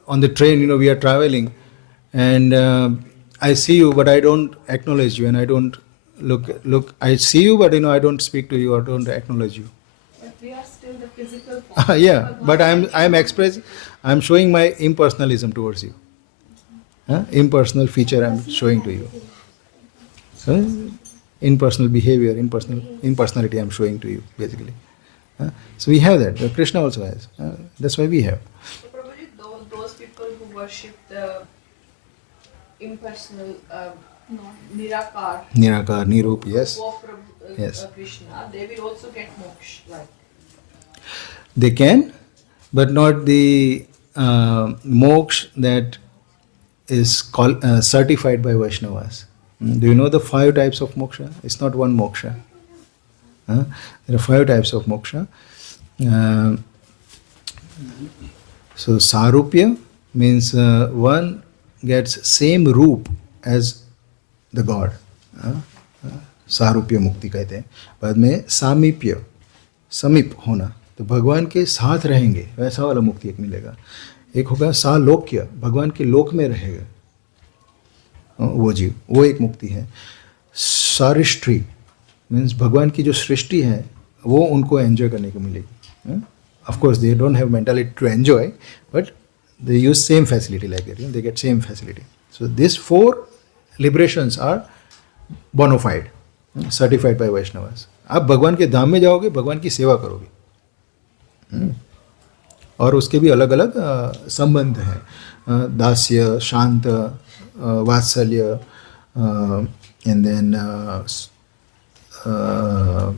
on the train, we are traveling, and I see you, but I don't acknowledge you, and I don't look. I see you, but I don't speak to you or don't acknowledge you. But we are still the physical form. Yeah, but I'm showing my impersonalism towards you. Impersonal feature I'm showing to you. Impersonal behavior, impersonality I'm showing to you, basically. So we have that. Krishna also has. That's why we have. So Prabhuji, those people who worship the impersonal Nirakar, Nirakar, Nirup, yes. of Yes. Krishna, they will also get moksha, like. They can, but not the moksha that is called certified by Vaishnavas. Do you know the 5 types of moksha? It's not one moksha. There are 5 types of moksha. So sarupya means one gets same roop as the God. सारूप्य मुक्ति कहते हैं. बाद में सामीप्य, समीप होना, तो भगवान के साथ रहेंगे, वैसा वाला मुक्ति एक मिलेगा. एक होगा सालोक्य, भगवान के लोक में रहेगा वो जीव, वो एक मुक्ति है. सारिष्ठी मीन्स भगवान की जो सृष्टि है वो उनको एंजॉय करने को मिलेगी. Of course they don't have mentality to enjoy, but they use same facility like that, they get same facility. So this 4 liberations are bona fide, certified by Vaishnavas. आप भगवान के धाम में जाओगे, भगवान की सेवा करोगे, और उसके भी अलग अलग संबंध हैं. दास्य, शांत, वात्सल्य, एंड देन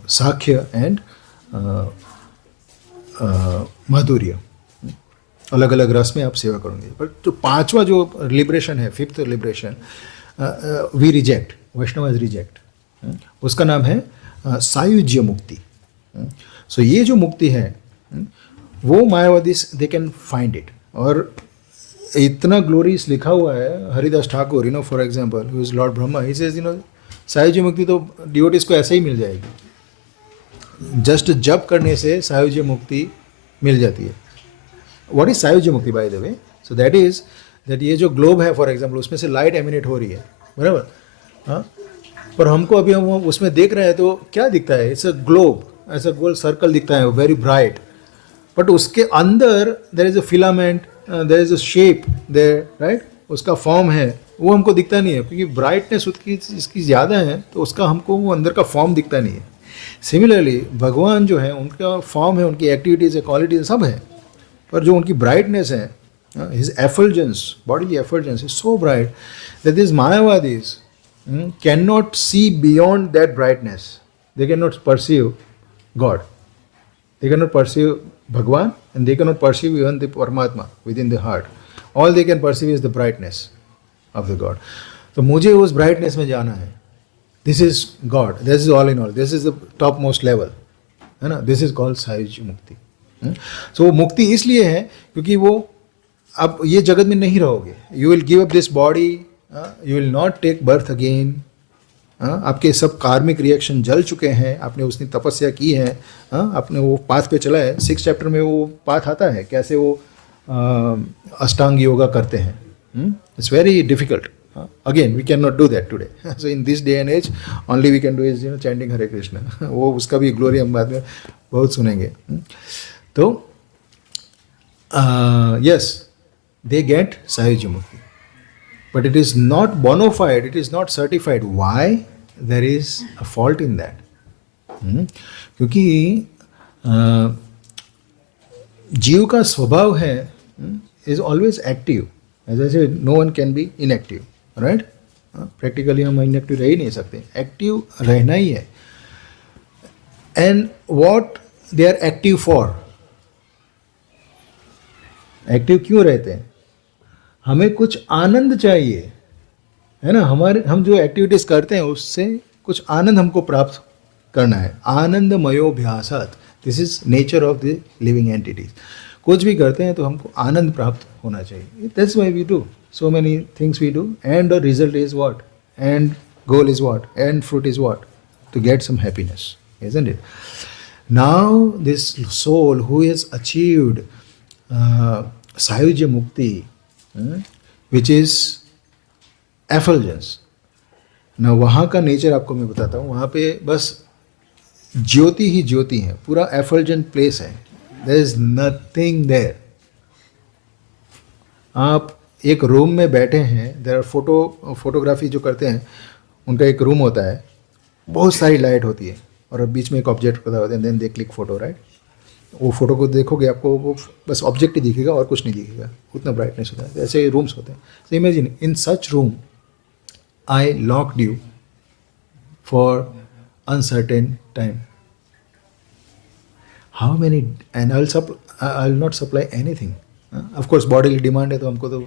साख्य एंड माधुर्य. अलग अलग रस में आप सेवा करोगे. पर जो 5वां जो लिबरेशन है, 5th liberation, we reject, Vaishnav reject. उसका नाम है सायुज्य मुक्ति. सो ये जो मुक्ति है वो Mayavadi they can find it. और इतना ग्लोरीस लिखा हुआ है. Haridas Thakur, for example, who is lord Brahma, he says sayujya mukti तो डिवोटीज को ऐसे ही मिल जाएगी. जस्ट जप करने से सायुज्य मुक्ति मिल जाती है. व्हाट इज सायुज्य मुक्ति by the way? So that is that ये जो ग्लोब है फॉर एग्जांपल, उसमें से लाइट एमिनेट हो रही है, बराबर. हाँ, पर हमको अभी हम उसमें देख रहे हैं तो क्या दिखता है? इट्स अ ग्लोब, ऐसा गोल सर्कल दिखता है, वेरी ब्राइट. बट उसके अंदर there is a filament, there is a shape there, right. उसका फॉर्म है, वो हमको दिखता नहीं है, क्योंकि ब्राइटनेस उसकी इसकी ज़्यादा है, तो उसका हमको वो अंदर का फॉर्म दिखता नहीं है. सिमिलरली भगवान जो है, उनका फॉर्म है, उनकी एक्टिविटीज़ है, क्वालिटीज सब है, पर जो उनकी ब्राइटनेस है, his effulgence, bodily effulgence is so bright that this Mayavadis cannot see beyond that brightness. They cannot perceive God. They cannot perceive Bhagwan, and they cannot perceive even the Paramatma within the heart. All they can perceive is the brightness of the God. So मुझे उस brightness में जाना है. This is God. This is all in all. This is the topmost level. है ना? This is called सायुज्य मुक्ति. So वो मुक्ति इसलिए है क्योंकि वो अब ये जगत में नहीं रहोगे. You will give up this body. You will not take birth again. आपके सब कार्मिक रिएक्शन जल चुके हैं, आपने उसने तपस्या की है, आपने वो पाथ पे चला है. 6th चैप्टर में वो पाथ आता है कैसे वो अष्टांग योगा करते हैं. It's very difficult. Again, we cannot do that today. So in this day and age, only we can do is chanting Hare Krishna. वो उसका भी glory हम बाद में बहुत सुनेंगे. तो yes, they get Sahajya Mukti. But it is not bona fide, it is not certified. Why? There is a fault in that. क्योंकि जीव का स्वभाव है is always active. As I said, no one can be inactive. Right? Practically हम inactive रह ही नहीं सकते. Active रहना ही है. And what they are active for? Active क्यों रहते हैं? हमें कुछ आनंद चाहिए, है ना. हम जो एक्टिविटीज करते हैं उससे कुछ आनंद हमको प्राप्त करना है. आनंदमयोभ्यासात्, this is nature of the living entities. कुछ भी करते हैं तो हमको आनंद प्राप्त होना चाहिए. That's why we do so many things we do, and the result is what? And goal is what? And fruit is what? To get some happiness, isn't it? Now this soul who has achieved Sahajya Mukti, which is effulgence. Now वहाँ का nature आपको मैं बताता हूँ. वहाँ पे बस ज्योति ही ज्योति है, पूरा effulgent place है. There is nothing there. आप एक रूम में बैठे हैं, देयर आर फोटोग्राफी जो करते हैं उनका एक रूम होता है, बहुत सारी लाइट होती है और बीच में एक ऑब्जेक्ट होता है, then they click photo, right. वो फोटो को देखोगे आपको वो बस ऑब्जेक्ट ही दिखेगा और कुछ नहीं दिखेगा, उतना ब्राइटनेस होता है. ऐसे रूम्स होते हैं. So imagine in such room I locked you for uncertain time. How many, and I will not supply anything. Of course bodily demand है तो हमको तो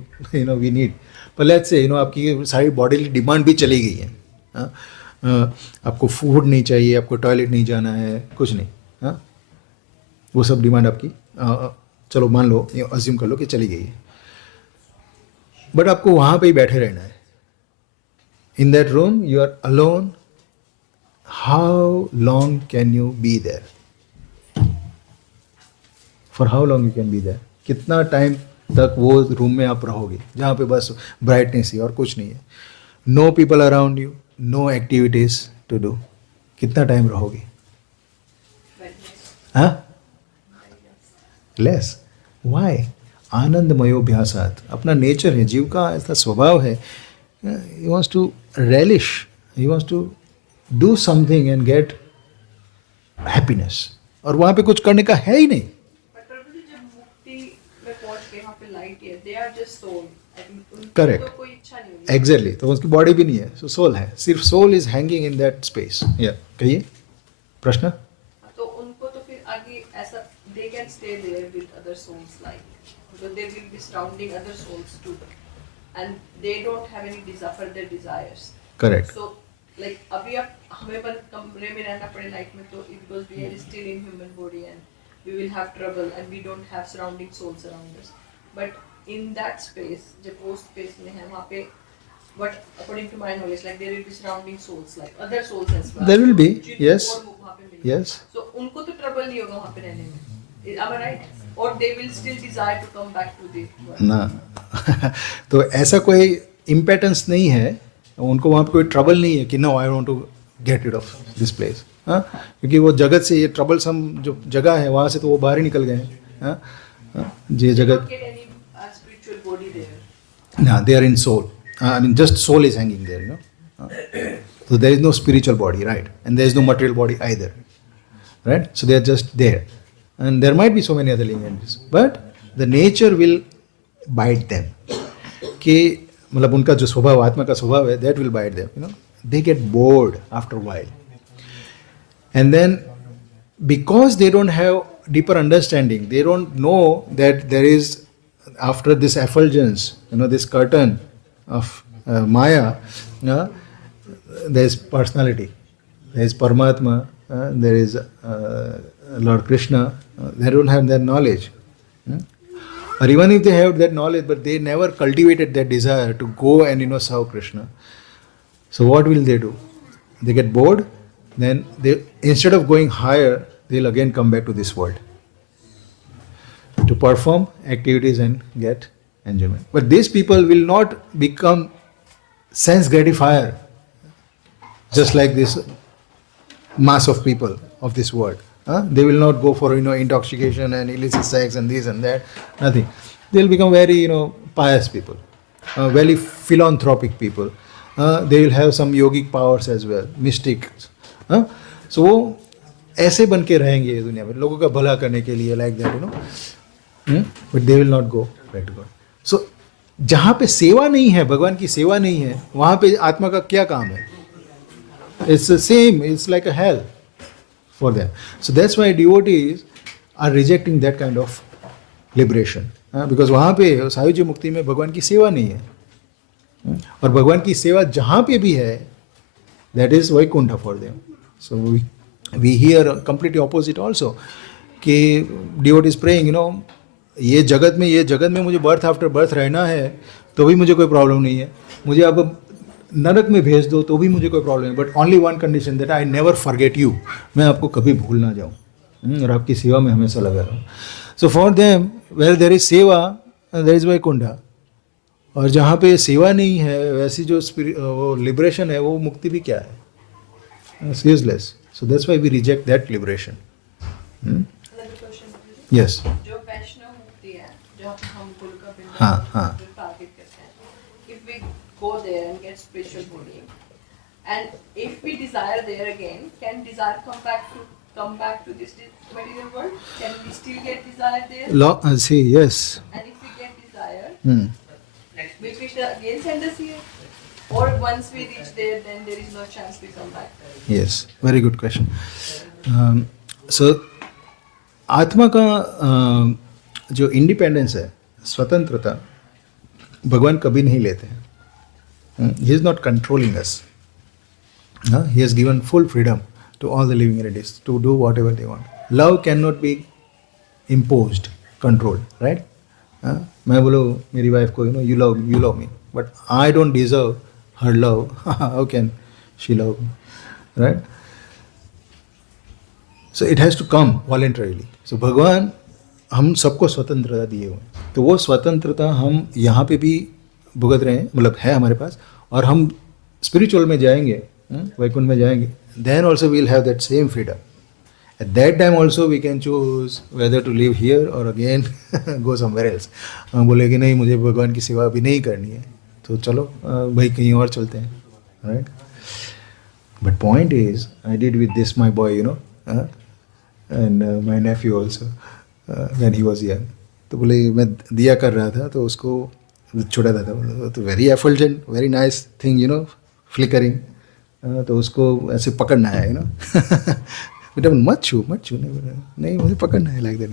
वी नीड, पर लेट्स से आपकी सारी बॉडीली डिमांड भी चली गई है. आपको फूड नहीं चाहिए, आपको टॉयलेट नहीं जाना है, कुछ नहीं. वो सब डिमांड आपकी चलो मान लो, अज्यूम कर लो कि चली गई है, बट आपको वहाँ पे ही बैठे रहना है. In that room you are alone. How long can you be there? For how long you can be there? कितना टाइम तक वो रूम में आप रहोगे जहाँ पे बस ब्राइटनेस ही और कुछ नहीं है, no people around you, no activities to do? कितना टाइम रहोगे? हाँ, लेस. वाई? आनंदमयोभ्यासात्. अपना नेचर है, जीव का ऐसा स्वभाव है, he wants to relish, he wants to do something and get happiness. और वहाँ पे कुछ करने का है ही नहीं. Correct, exactly. तो उसकी बॉडी भी नहीं है, सो सोल है, सिर्फ soul is hanging in that space. या कहिए प्रश्न. तो उनको तो फिर आगे ऐसा they can stay there with other souls, like because they will be surrounding other souls too, and they don't have any desire for their desires. Correct. So like अभी आप हमें बंद कमरे में रहना पड़े नाइट में, तो because we are still in human body and we will have trouble and we don't have surrounding souls around us. But in that space, जब वो space में है वहाँ पे, but according to my knowledge, like there will be surrounding souls, like other souls as well. There will be, जिनको yes, और वहाँ पे मिलेंगे. yes. So उनको तो trouble नहीं होगा वहाँ पे रहने में. Am I right? Or they will still desire to come back to the world. ना तो ऐसा कोई इम्पेटेंस नहीं है, उनको वहाँ पे कोई ट्रबल नहीं है कि no I want to get rid of this place. हाँ, क्योंकि वो जगत से, ये ट्रबलसम जो जगह है वहाँ से तो वो बाहर ही निकल गए हैं. हाँ, ये जगत. No, they are in soul. I mean, just soul is hanging there, So there is no spiritual body, right? And there is no material body either, right? So they are just there. And there might be so many other living entities, but the nature will bite them. कि मतलब उनका जो स्वभाव, आत्मा का स्वभाव है, that will bite them. They get bored after a while. And then because they don't have deeper understanding, they don't know that there is, after this effulgence, this curtain of Maya, there is personality, there is Paramatma, there is Lord Krishna. They don't have that knowledge. Or even if they have that knowledge, but they never cultivated that desire to go and serve Krishna. So what will they do? They get bored. Then they, instead of going higher, they'll again come back to this world to perform activities and get enjoyment. But these people will not become sense gratifier, just like this mass of people of this world. They will not go for intoxication and illicit sex and this and that. Nothing. They'll become very pious people, very philanthropic people. They will have some yogic powers as well, mystics. So वो ऐसे बन के रहेंगे ये दुनिया में लोगों का भला करने के लिए, like that, but they will not go back to God. So जहाँ पे सेवा नहीं है, भगवान की सेवा नहीं है, वहाँ पे आत्मा का क्या काम है? It's the same. It's like a hell for them. So that's why devotees are rejecting that kind of liberation, because वहाँ पे सायुज्य मुक्ति में भगवान की सेवा नहीं है, और भगवान की सेवा जहाँ पे भी है, that is Vaikuntha for them. So we hear completely opposite also, कि devotees praying, ये जगत में मुझे बर्थ आफ्टर बर्थ रहना है तो भी मुझे कोई प्रॉब्लम नहीं है, मुझे अब नरक में भेज दो तो भी मुझे कोई प्रॉब्लम नहीं, but only one condition, that I never forget you, मैं आपको कभी भूल ना जाऊँ और आपकी सेवा में हमेशा लगा रहूँ. So for them where there is seva there is Vaikuntha, और जहाँ पे सेवा नहीं है वैसी जो वो लिबरेशन है, वो मुक्ति भी क्या है? Useless. So that's why we reject that liberation. Yes. जो वैष्णव मुक्ति है, जो हम गुरु का बिंदु हाँ. टारगेट करते हैं, if we go there and get spiritual body, and if we desire there again, can desire come back to this material world? Can we still get desire there? See, yes. And if we get desire, will Krishna again send us here? Or once we reach there, then there is no chance we come back? Yes, very good question. So आत्मा का जो independence है, स्वतंत्रता, भगवान कभी नहीं लेते हैं. He is not controlling us. He has given full freedom to all the living entities to do whatever they want. Love cannot be imposed, controlled, right? मैं बोलो मेरी वाइफ को, you love me, but I don't deserve her love. How can she love me, right? So it has to come voluntarily. So भगवान हम सबको स्वतंत्रता दिए हुए हैं, तो वो स्वतंत्रता हम यहाँ पे भी भुगत रहे हैं, मतलब है हमारे पास, और हम स्पिरिचुअल में जाएंगे, वैकुंठ में जाएंगे, then also we'll have that same freedom. At that time also we can choose whether to live here or again go somewhere else. हम बोले कि नहीं मुझे भगवान की सेवा अभी नहीं करनी है, तो चलो भाई कहीं और चलते हैं, right? But point is, I did with this my boy, and my nephew also, when he was young. तो बोले मैं दिया कर रहा था, तो उसको छोटा था तो very effulgent, very nice thing, flickering, तो उसको ऐसे पकड़ना है, बेटा मत छू नहीं मुझे पकड़ना है, like that,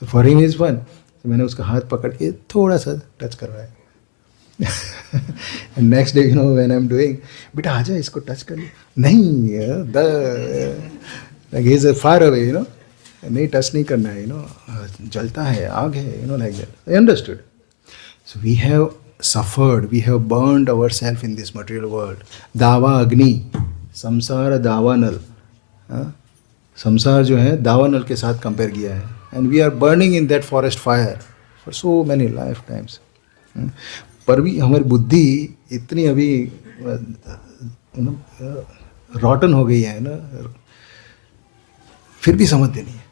so for him is fun. तो मैंने उसका हाथ पकड़ के थोड़ा सा टच करवाया. And next day when I am doing, बेटा आजा इसको टच कर ले, नहीं ही इज फार अवे, नहीं टच नहीं करना है, जलता है, आग है, like that. I understood. So we have suffered, we have burned ourselves in this material world. दावा अग्नि, संसार दावानल, संसार जो है दावानल के साथ कंपेयर किया है. And we are burning in that forest fire for so many lifetimes. पर भी हमारी बुद्धि इतनी अभी रॉटन हो गई है ना, फिर भी समझते नहीं है.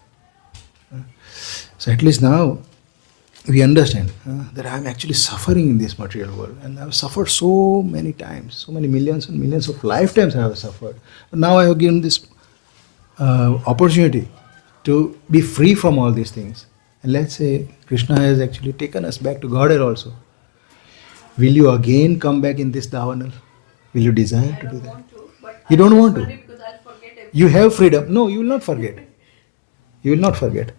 So at least now we understand that I am actually suffering in this material world, and I have suffered so many times, so many millions and millions of lifetimes I have suffered. But now I have given this opportunity to be free from all these things. And let's say Krishna has actually taken us back to Godhead also. Will you again come back in this Davanal? Will you desire to do that? You don't want to. Because I'll forget everything. You have freedom. No, you will not forget. You will not forget.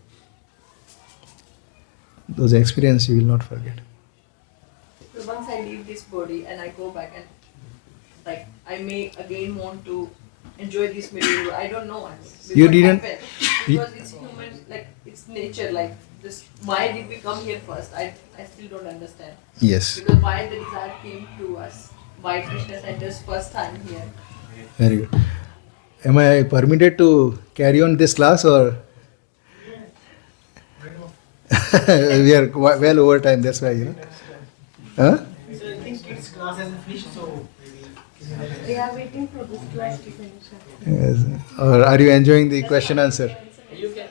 Those experiences you will not forget. So once I leave this body and I go back, and like I may again want to enjoy this material, I don't know. You didn't- because it's human, like it's nature, like this. Why did we come here first? I still don't understand. Yes. Because why the desire came to us? Why Krishna sent us first time here? Very good. Am I permitted to carry on this class, or we are well over time? That's why, Huh? So I think kids class class hasn't finished, so maybe. We are waiting for this class to finish. Yes. Or are you enjoying the question answer? You can.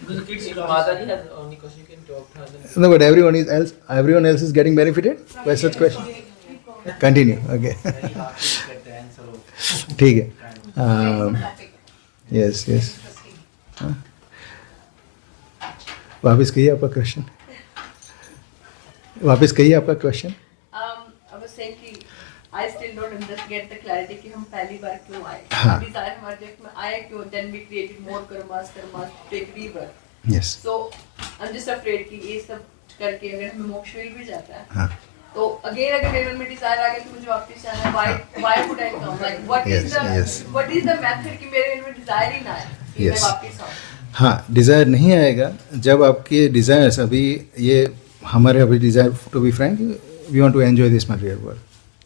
Because the kids If class. Mataji has only question, you can talk to her. No, but everyone else is getting benefited by such question. Continue. Okay. Very hard to get the answer of. ठीक है. Yes, yes. हाँ. वापस कहिए आपका question. वापस कहिए आपका question. I was saying कि I still don't get the clarity कि हम पहली बार क्यों आए. हाँ. Desire हमारे जगत में आया क्यों? Then we created more karmas to take rebirth. Yes. So I'm just afraid कि ये सब करके अगर हमें मोक्ष मिल भी जाता है, हाँ. तो again अगर मेरे मन में desire आ गया कि मुझे वापस आना है, why would I come? Like what is Yes, the method कि मेरे मन में desire ही ना आए कि मैं Yes. वापस आऊँ. हाँ, डिज़ायर नहीं आएगा जब आपके डिज़ायर्स अभी ये हमारे अभी desire to be frank we want to enjoy this material world,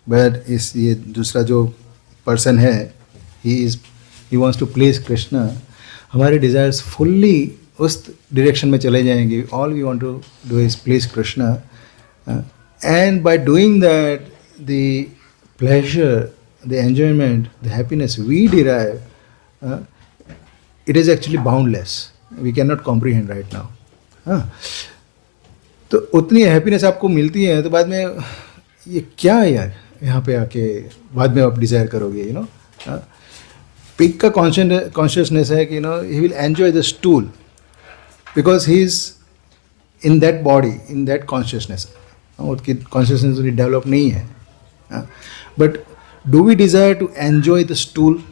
but इस ये दूसरा जो पर्सन है he wants to please Krishna, हमारे डिज़ायर्स फुल्ली उस डायरेक्शन में चले जाएंगे. All we want to do is please Krishna, and by doing that the pleasure, the enjoyment, the happiness we derive, it is actually boundless. We cannot comprehend right now. हाँ, तो उतनी happiness आपको मिलती है तो बाद में ये क्या है यार, यहाँ पे आके बाद में आप डिज़ायर करोगे, यू नो. पिग का कॉन्शियसनेस है कि you know he will enjoy the stool because he is in that body, in that consciousness. उसकी कॉन्शियसनेस डेवलप नहीं है. But do we desire to enjoy the stool?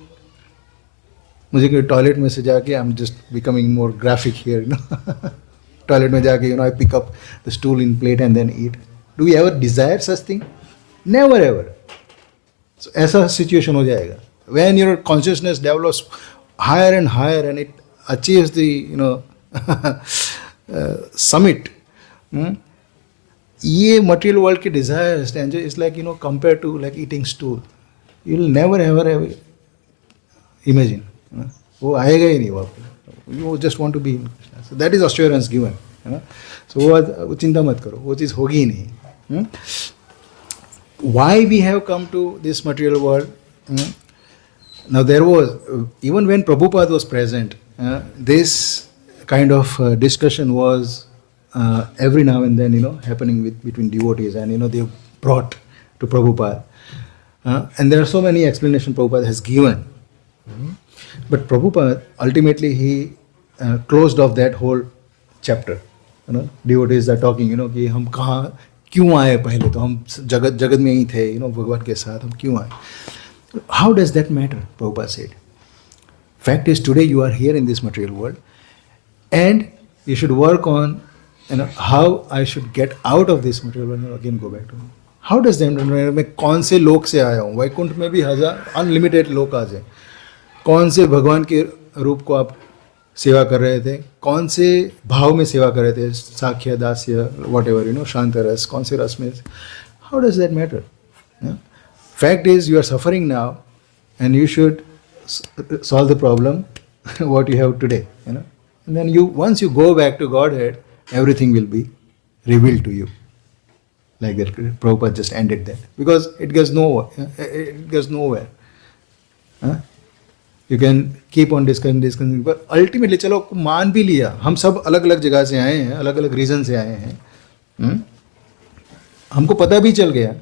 मुझे toilet में से जाके I am just becoming more graphic here, you know. Toilet में जाके you know I pick up the stool in plate and then eat. Do we ever desire such thing? Never ever. So ऐसा situation हो जाएगा when your consciousness develops higher and it achieves the you know summit. ये material world के desires enjoy is like you know compare to like eating stool. You will never ever imagine. वो आएगा ही नहीं वापस. You just want to be in Krishna. So that is assurance given, है ना. सो वो चिंता मत करो, वो चीज़ होगी ही नहीं. Why we have come to this material world? Now there was, even when Prabhupada was present, this kind of discussion was every now and then, you know, happening between devotees, and you know they brought to Prabhupada, and there are so many explanations Prabhupada has given. But Prabhupada ultimately he closed off that whole chapter. You know, devotees are talking, you know, कि हम कहाँ क्यों आए, पहले तो हम जगत में ही थे, you know, भगवान के साथ हम क्यों आए. How does that matter? Prabhupada said. Fact is, today you are here in this material world, and you should work on, you know, how I should get out of this material world and again go back to. How does that matter? मैं कौन से लोक से आया हूँ? वैकुंठ में भी unlimited लोक आ जाए. कौन से भगवान के रूप को आप सेवा कर रहे थे, कौन से भाव में सेवा कर रहे थे, sakhya, dasya, whatever, you know, shanta rasa, कौन से रस में. How does that matter? Fact is you are suffering now and you should solve the problem what you have today, you know, and then you once you go back to Godhead everything will be revealed to you. Like that, Prabhupada just ended that because it goes nowhere. You can keep on discussing, but ultimately चलो मान भी लिया, हम सब अलग अलग जगह से आए हैं, अलग अलग रीजन से आए हैं, हमको पता भी चल गया.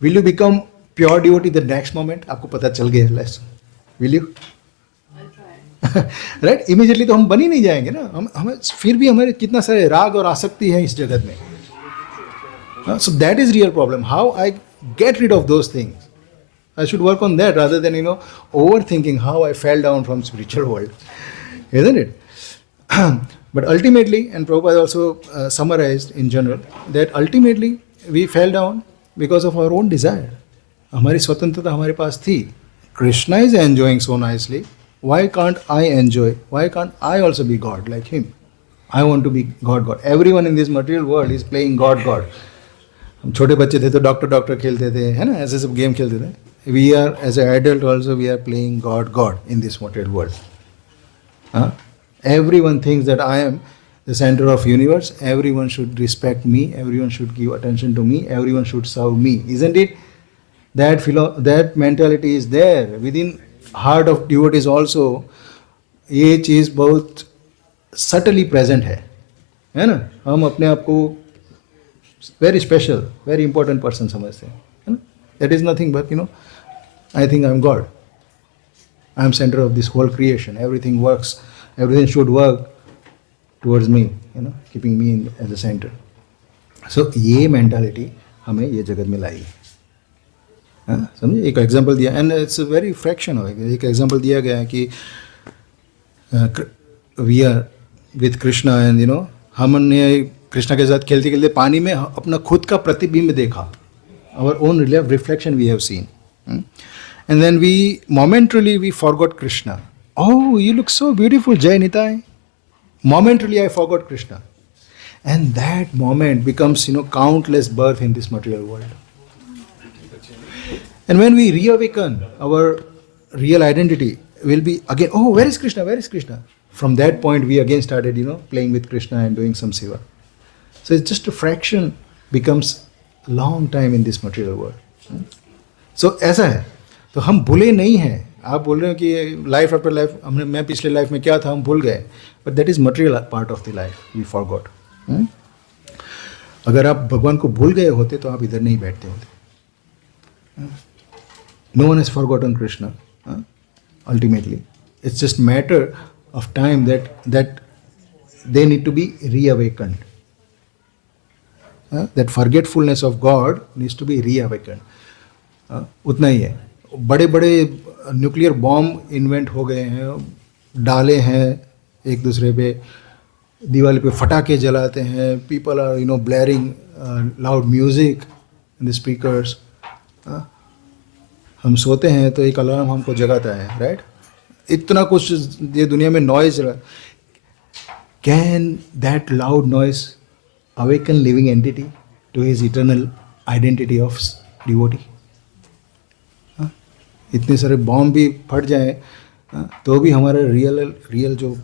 Will you become pure devotee the next moment? आपको पता चल गया lesson. Will you? Right? Immediately तो हम बन ही नहीं जाएंगे ना. हमें फिर भी हमारे कितना सारे राग और आसक्ति है इस जगत में. So that is real problem. How I get rid of those things? I should work on that rather than, you know, overthinking how I fell down from spiritual world, isn't it? But ultimately, and Prabhupada also summarized in general, that ultimately we fell down because of our own desire. हमारी स्वतंत्रता हमारे पास थी. Krishna is enjoying so nicely. Why can't I enjoy? Why can't I also be God like him? I want to be God. Everyone in this material world is playing God. हम छोटे बच्चे थे तो doctor खेलते थे, है ना, ऐसे सब गेम खेलते थे. We are as a adult also we are playing God in this material world. Everyone thinks that I am the center of universe, everyone should respect me, everyone should give attention to me, everyone should serve me, isn't it? That mentality is there within heart of devotees also. ये चीज़ बहुत subtly present है ना? हम अपने आप को very special, very important person समझते हैं, है ना? That is nothing but, I think I'm God. I'm center of this whole creation. Everything works, everything should work towards me, keeping me as the center. So ये mentality हमें ये जगत में लाई है. समझे? एक एग्जाम्पल दिया, एंड इट्स वेरी फ्रैक्शन हो. एक एग्जाम्पल दिया गया है कि we are with Krishna and हमने कृष्णा के साथ खेलते खेलते पानी में अपना खुद का प्रतिबिंब देखा. Our own reflection we have seen, and then we momentarily we forgot Krishna. Oh, you look so beautiful, Jai Nitai. Momentarily I forgot Krishna, and that moment becomes countless birth in this material world. And when we reawaken, our real identity will be again, oh, where is Krishna, where is Krishna? From that point we again started playing with Krishna and doing some seva. So it's just a fraction becomes long time in this material world. So ऐसा है. तो हम भूले नहीं हैं. आप बोल रहे हो कि लाइफ आफ्टर लाइफ मैं पिछले लाइफ में क्या था हम भूल गए, but that is material part of the life, we forgot. अगर आप भगवान को भूल गए होते तो आप इधर नहीं बैठते होते. No one has forgotten Krishna. Ultimately it's just matter of time that they need to be reawakened. That forgetfulness of God needs to be reawakened. उतना ही है. बड़े बड़े न्यूक्लियर बॉम्ब इन्वेंट हो गए हैं, डाले हैं एक दूसरे पे, दिवाली पे फटाके जलाते हैं, people are blaring loud music in the speakers. हम सोते हैं तो एक अलार्म हमको जगाता है, राइट? इतना कुछ ये दुनिया में noise. Can that loud noise awaken living entity to his eternal identity of devotee? इतने सारे बॉम्ब भी फट जाए तो भी हमारा रियल जो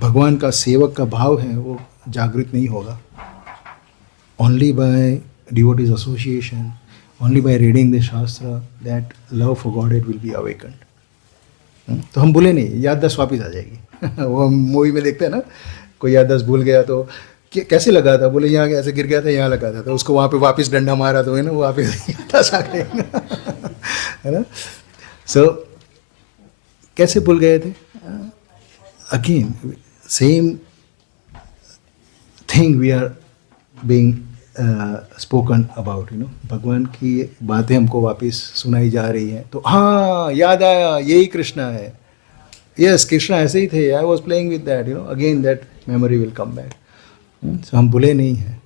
भगवान का सेवक का भाव है वो जागृत नहीं होगा. Only by devotees association, only by reading the shastra, that love for God it will be awakened. तो हम भूले नहीं, याददाश्त वापस आ जाएगी. वो हम मूवी में देखते हैं ना, कोई याददाश्त भूल गया तो कैसे लगा था, बोले यहाँ ऐसे गिर गया था, यहाँ लगा था, तो उसको वहाँ पे वापस डंडा मारा तो वो वापस याददाश्त आ गई, है ना? सो कैसे भूल गए थे? Again same thing we are being spoken about. भगवान की बातें हमको वापस सुनाई जा रही हैं तो हाँ याद आया, यही कृष्णा है. यस, कृष्णा ऐसे ही थे, I was playing with that. Again that memory will come back. So हम भूले नहीं हैं.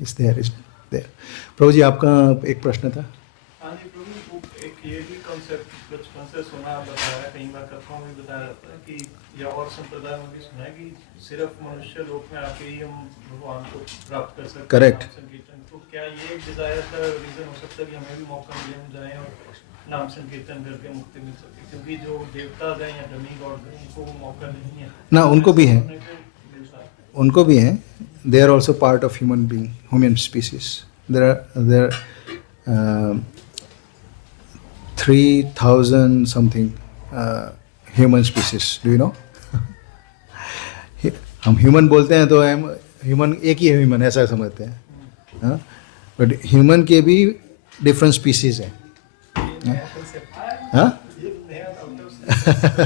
It's there. प्रभु जी, आपका एक प्रश्न था. हाँ जी प्रभु, एक ये भी कॉन्सेप्ट बचपन से सुना, बताया कई बार कथाओं में बताया जाता है कि, या और संप्रदाय में भी सुना है कि सिर्फ मनुष्य लोक में आके ही हम भगवान को प्राप्त कर सकते हैं. करेक्ट. तो क्या ये एक डिजायर का रीजन हो सकता है कि हमें भी मौका मिले, हम जाएं और नाम संकीर्तन करके मुक्ति मिल सके? क्योंकि जो देवता हैं या डमी गॉड हैं उनको वो मौका नहीं है ना. उनको भी है, उनको भी हैं. They are also part of human species. There are 3,000 something human species. Do you know? हम ह्यूमन बोलते हैं तो हम ह्यूमन एक ही ह्यूमन ऐसा समझते हैं, बट ह्यूमन के भी डिफरेंट स्पीसीज हैं.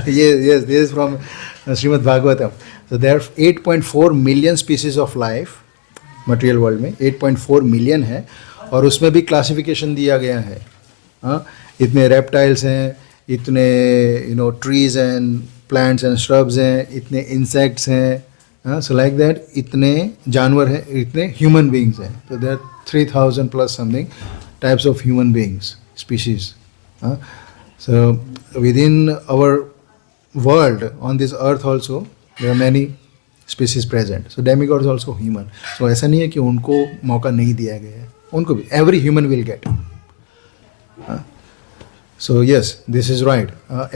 Yes, this is from Srimad Bhagavatam. So there are 8.4 million species of life material world में. 8.4 million है, और उसमें भी क्लासिफिकेशन दिया गया है. इतने रेप्टाइल्स हैं, इतने trees and plants and shrubs हैं, इतने इंसेक्ट्स हैं, सो लाइक दैट इतने जानवर हैं, इतने ह्यूमन बीइंग्स हैं. तो there 3,000 plus something types of human beings, species. So within our world on this earth also there are many species present. So demigods also human. So ऐसा नहीं है कि उनको मौका नहीं दिया गया है, उनको भी every human will get. So yes, this is right.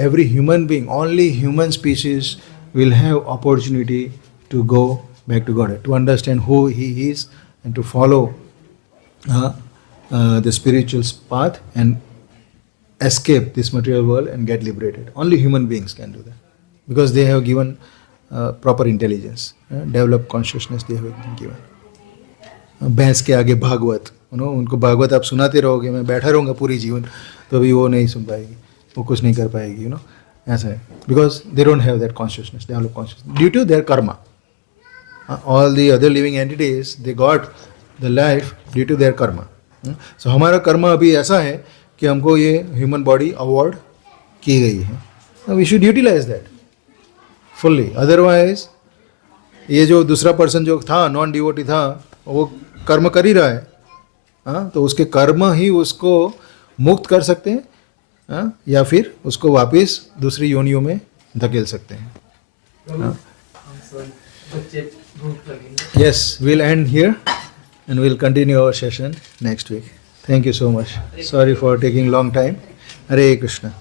Every human being, only human species will have opportunity to go back to God, to understand who He is and to follow the spiritual path and escape this material world and get liberated. Only human beings can do that because they have given proper intelligence, developed consciousness they have been given. भैंस के आगे भागवत, उनको भागवत आप सुनाते रहोगे, मैं बैठा रहूँगा पूरी जीवन, तो अभी वो नहीं सुन पाएगी, वो कुछ नहीं कर पाएगी, ऐसा है. Because they don't have that consciousness, develop consciousness due to their karma. All the other living entities they got the life due to their karma. So हमारा कर्मा अभी ऐसा है कि हमको ये ह्यूमन बॉडी अवॉर्ड की गई है. We should utilise that fully. Otherwise ये जो दूसरा पर्सन जो था, नॉन डिवोटी था, वो कर्म कर ही रहा है, तो उसके कर्म ही उसको मुक्त कर सकते हैं, या फिर उसको वापस दूसरी योनियों में धकेल सकते हैं. Yes, we'll end here and we'll continue our session next week. Thank you so much. Sorry for taking long time. Hare Krishna.